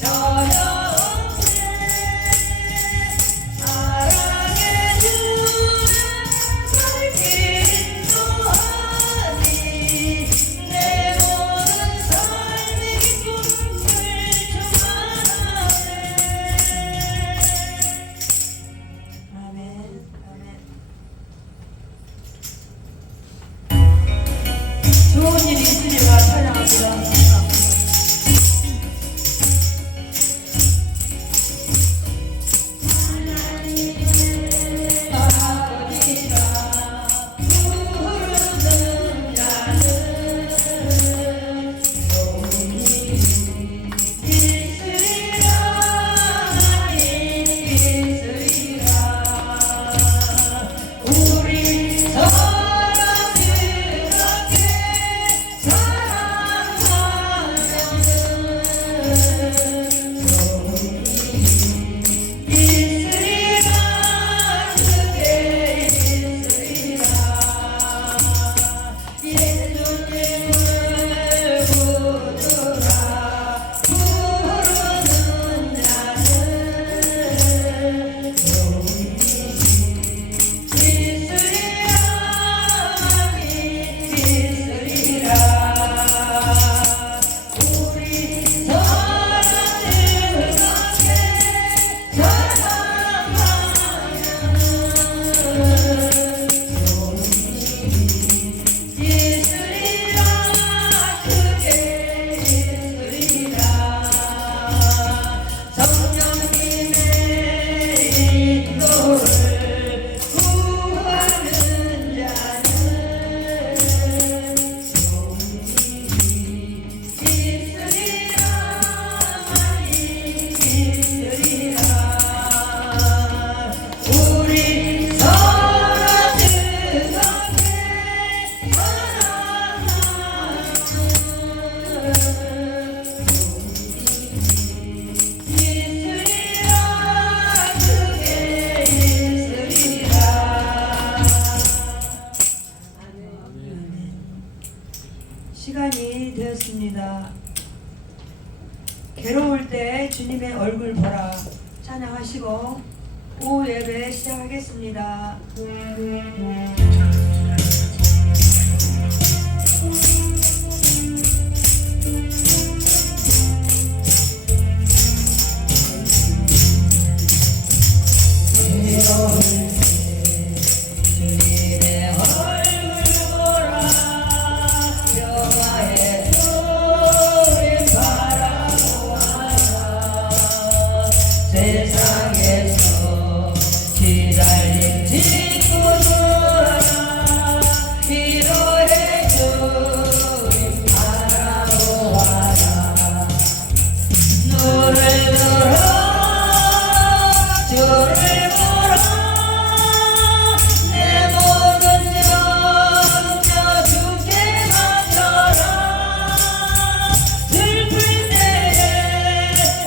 전혀 없네 사랑해 주는 살길 인도하니 내 모든 삶의 기쁨을 충만하네 아멘 좋은 일이 있으리라 찬양합니다. 시간이 되었습니다. 괴로울 때 주님의 얼굴 보라 찬양하시고 오후 예배 시작하겠습니다. 세상에서 기다린 친구들아 위로해 주님 바라보아라 노를 들어 주를 보라 내 모든 염려 주께 맡겨라 슬플 때에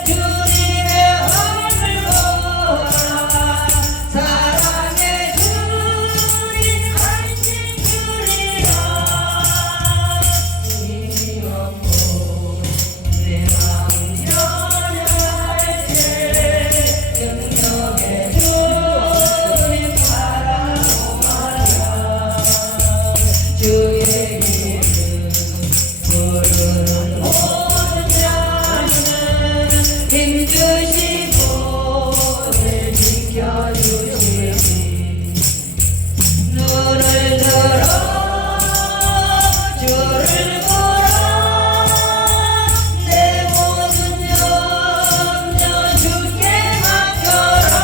주님의 얼굴 보라 사랑해 주리 안심 주리라 힘이 없고 내 마음 연약할 때 능력의 주님 바라보아라 주의 이름 부르는 모든 자는 힘주시고 늘 지켜주시니 눈을 들어 주를 보라 내 모든 염려 주께 맡겨라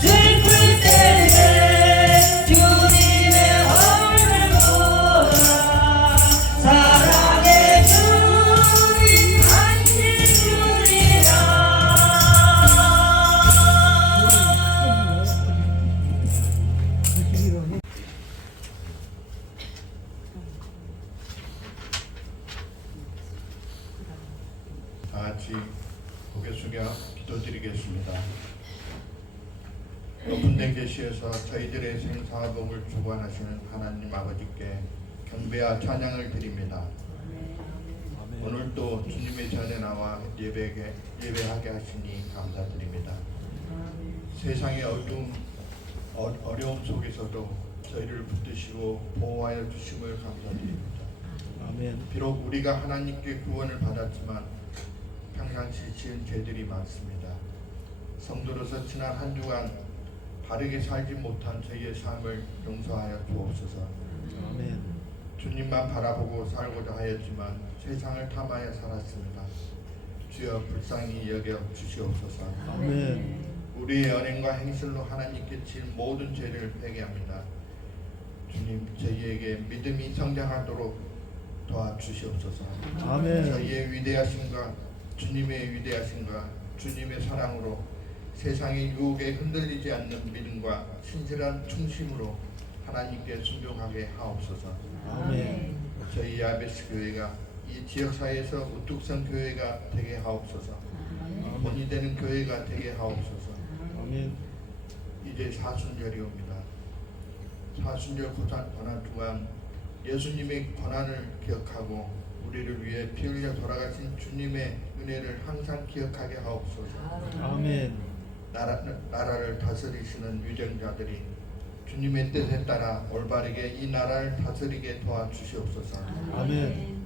슬플 때에 주님의 얼굴 보라 사랑해 주님 안심 주리라 다 같이 고개 숙여 기도드리겠습니다. 높은 데 계시어서 저희들의 생사복을 주관하시는 하나님 아버지께 경배와 찬양을 드립니다. 오늘도 주님의 전에 나와 예배하게 하시니 감사드립니다. 세상의 어려움 속에서도 저희를 붙드시고 보호하여 주심을 감사드립니다. 아멘. 비록 우리가 하나님께 구원을 받았지만 평상시 지은 죄들이 많습니다. 성도로서 지난 한 주간 바르게 살지 못한 저희의 삶을 용서하여 주옵소서. 아멘. 주님만 바라보고 살고자 하였지만 세상을 탐하여 살았습니다. 주여 불쌍히 여겨 주시옵소서. 아멘. 우리의 연행과 행실로 하나님께 질 모든 죄를 회개합니다. 주님, 저희에게 믿음이 성장하도록 도와주시옵소서. 아멘. 저희의 위대하심과 주님의 위대하심과 주님의 사랑으로 세상의 유혹에 흔들리지 않는 믿음과 신실한 충심으로 하나님께 순종하게 하옵소서. 아멘. 저희 야베스 교회가 이 지역사회에서 우뚝선 교회가 되게 하옵소서. 본이 되는 교회가 되게 하옵소서. 아멘. 이제 사순절이 옵니다. 사순절 고난 동안 예수님의 고난을 기억하고 우리를 위해 피 흘려 돌아가신 주님의 은혜를 항상 기억하게 하옵소서. 아멘. 나라를 다스리시는 위정자들이 주님의 뜻에 따라 올바르게 이 나라를 다스리게 도와주시옵소서. 아멘.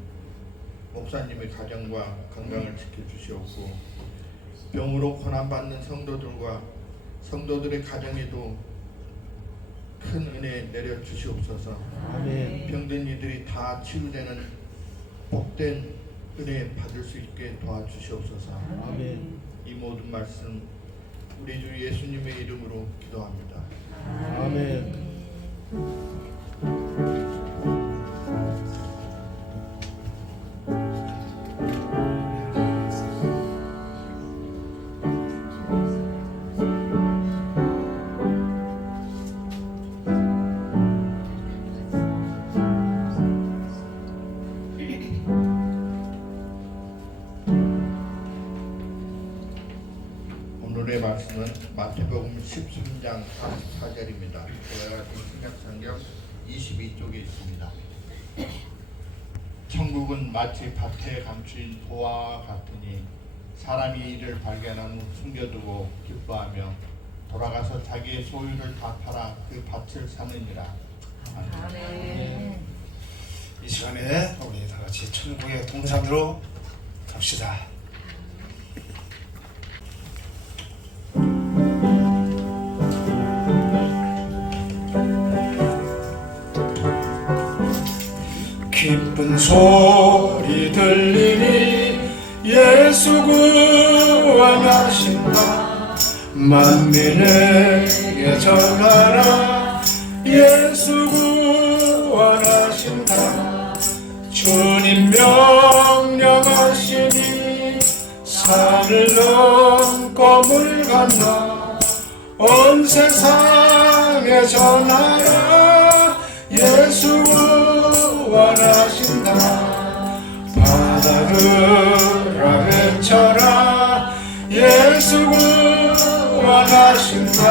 목사님의 가정과 건강을 지켜주시옵고 병으로 고난받는 성도들과 성도들의 가정에도 큰 은혜 내려주시옵소서. 아멘. 병든 이들이 다 치유되는 복된 은혜 받을 수 있게 도와주시옵소서. 아멘. 이 모든 말씀 우리 주 예수님의 이름으로 기도합니다. 아멘. 오늘의 말씀은 마태복음 13장 44절입니다. 그와 같은 신약성경 22쪽에 있습니다. 천국은 마치 밭에 감추인 보화와 같으니 사람이 이를 발견한 후 숨겨두고 기뻐하며 돌아가서 자기의 소유를 다 팔아 그 밭을 사느니라. 아멘. 이 시간에 우리 다 같이 천국의 동산으로 갑시다. 기쁜 소리 들리니 예수 구원하신다. 만민에게 전하라. 예수 구원하신다. 주님 명령하시니 산을 넘고 물 건너 온 세상에 전하라. 예수 구원하신다. 바다를 외쳐라. 예수 구원하신다.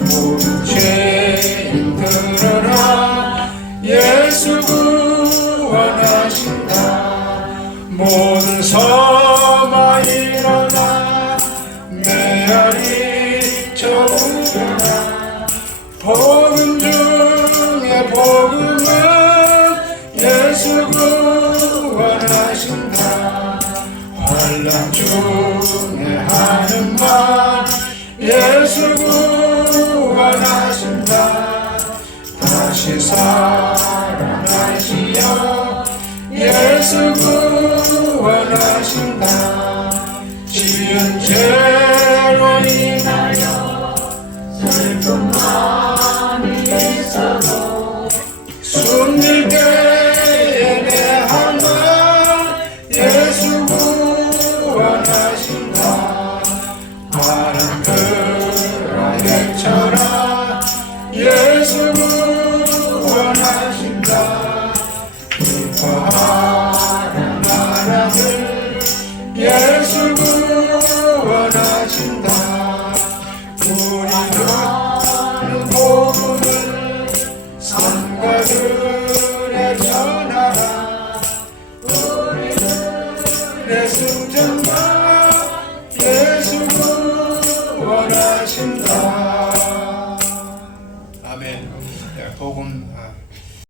모든 죄인 들어라. 예수 구원하신다. 모든 섬아 일어나. 메아리 저우려라. 복음 중에 복음은 예수 구원하신다. 환난 중에 하는 말 예수 구원하신다. 다시 살아나시어 예수 구원하신다. 지은 죄로 인하여 슬픈 마음이 있어도 숨길 때에 내 한 말 예수 구원하신다. 바람들아 외쳐라. 예수 구원하신다. 기뻐하라.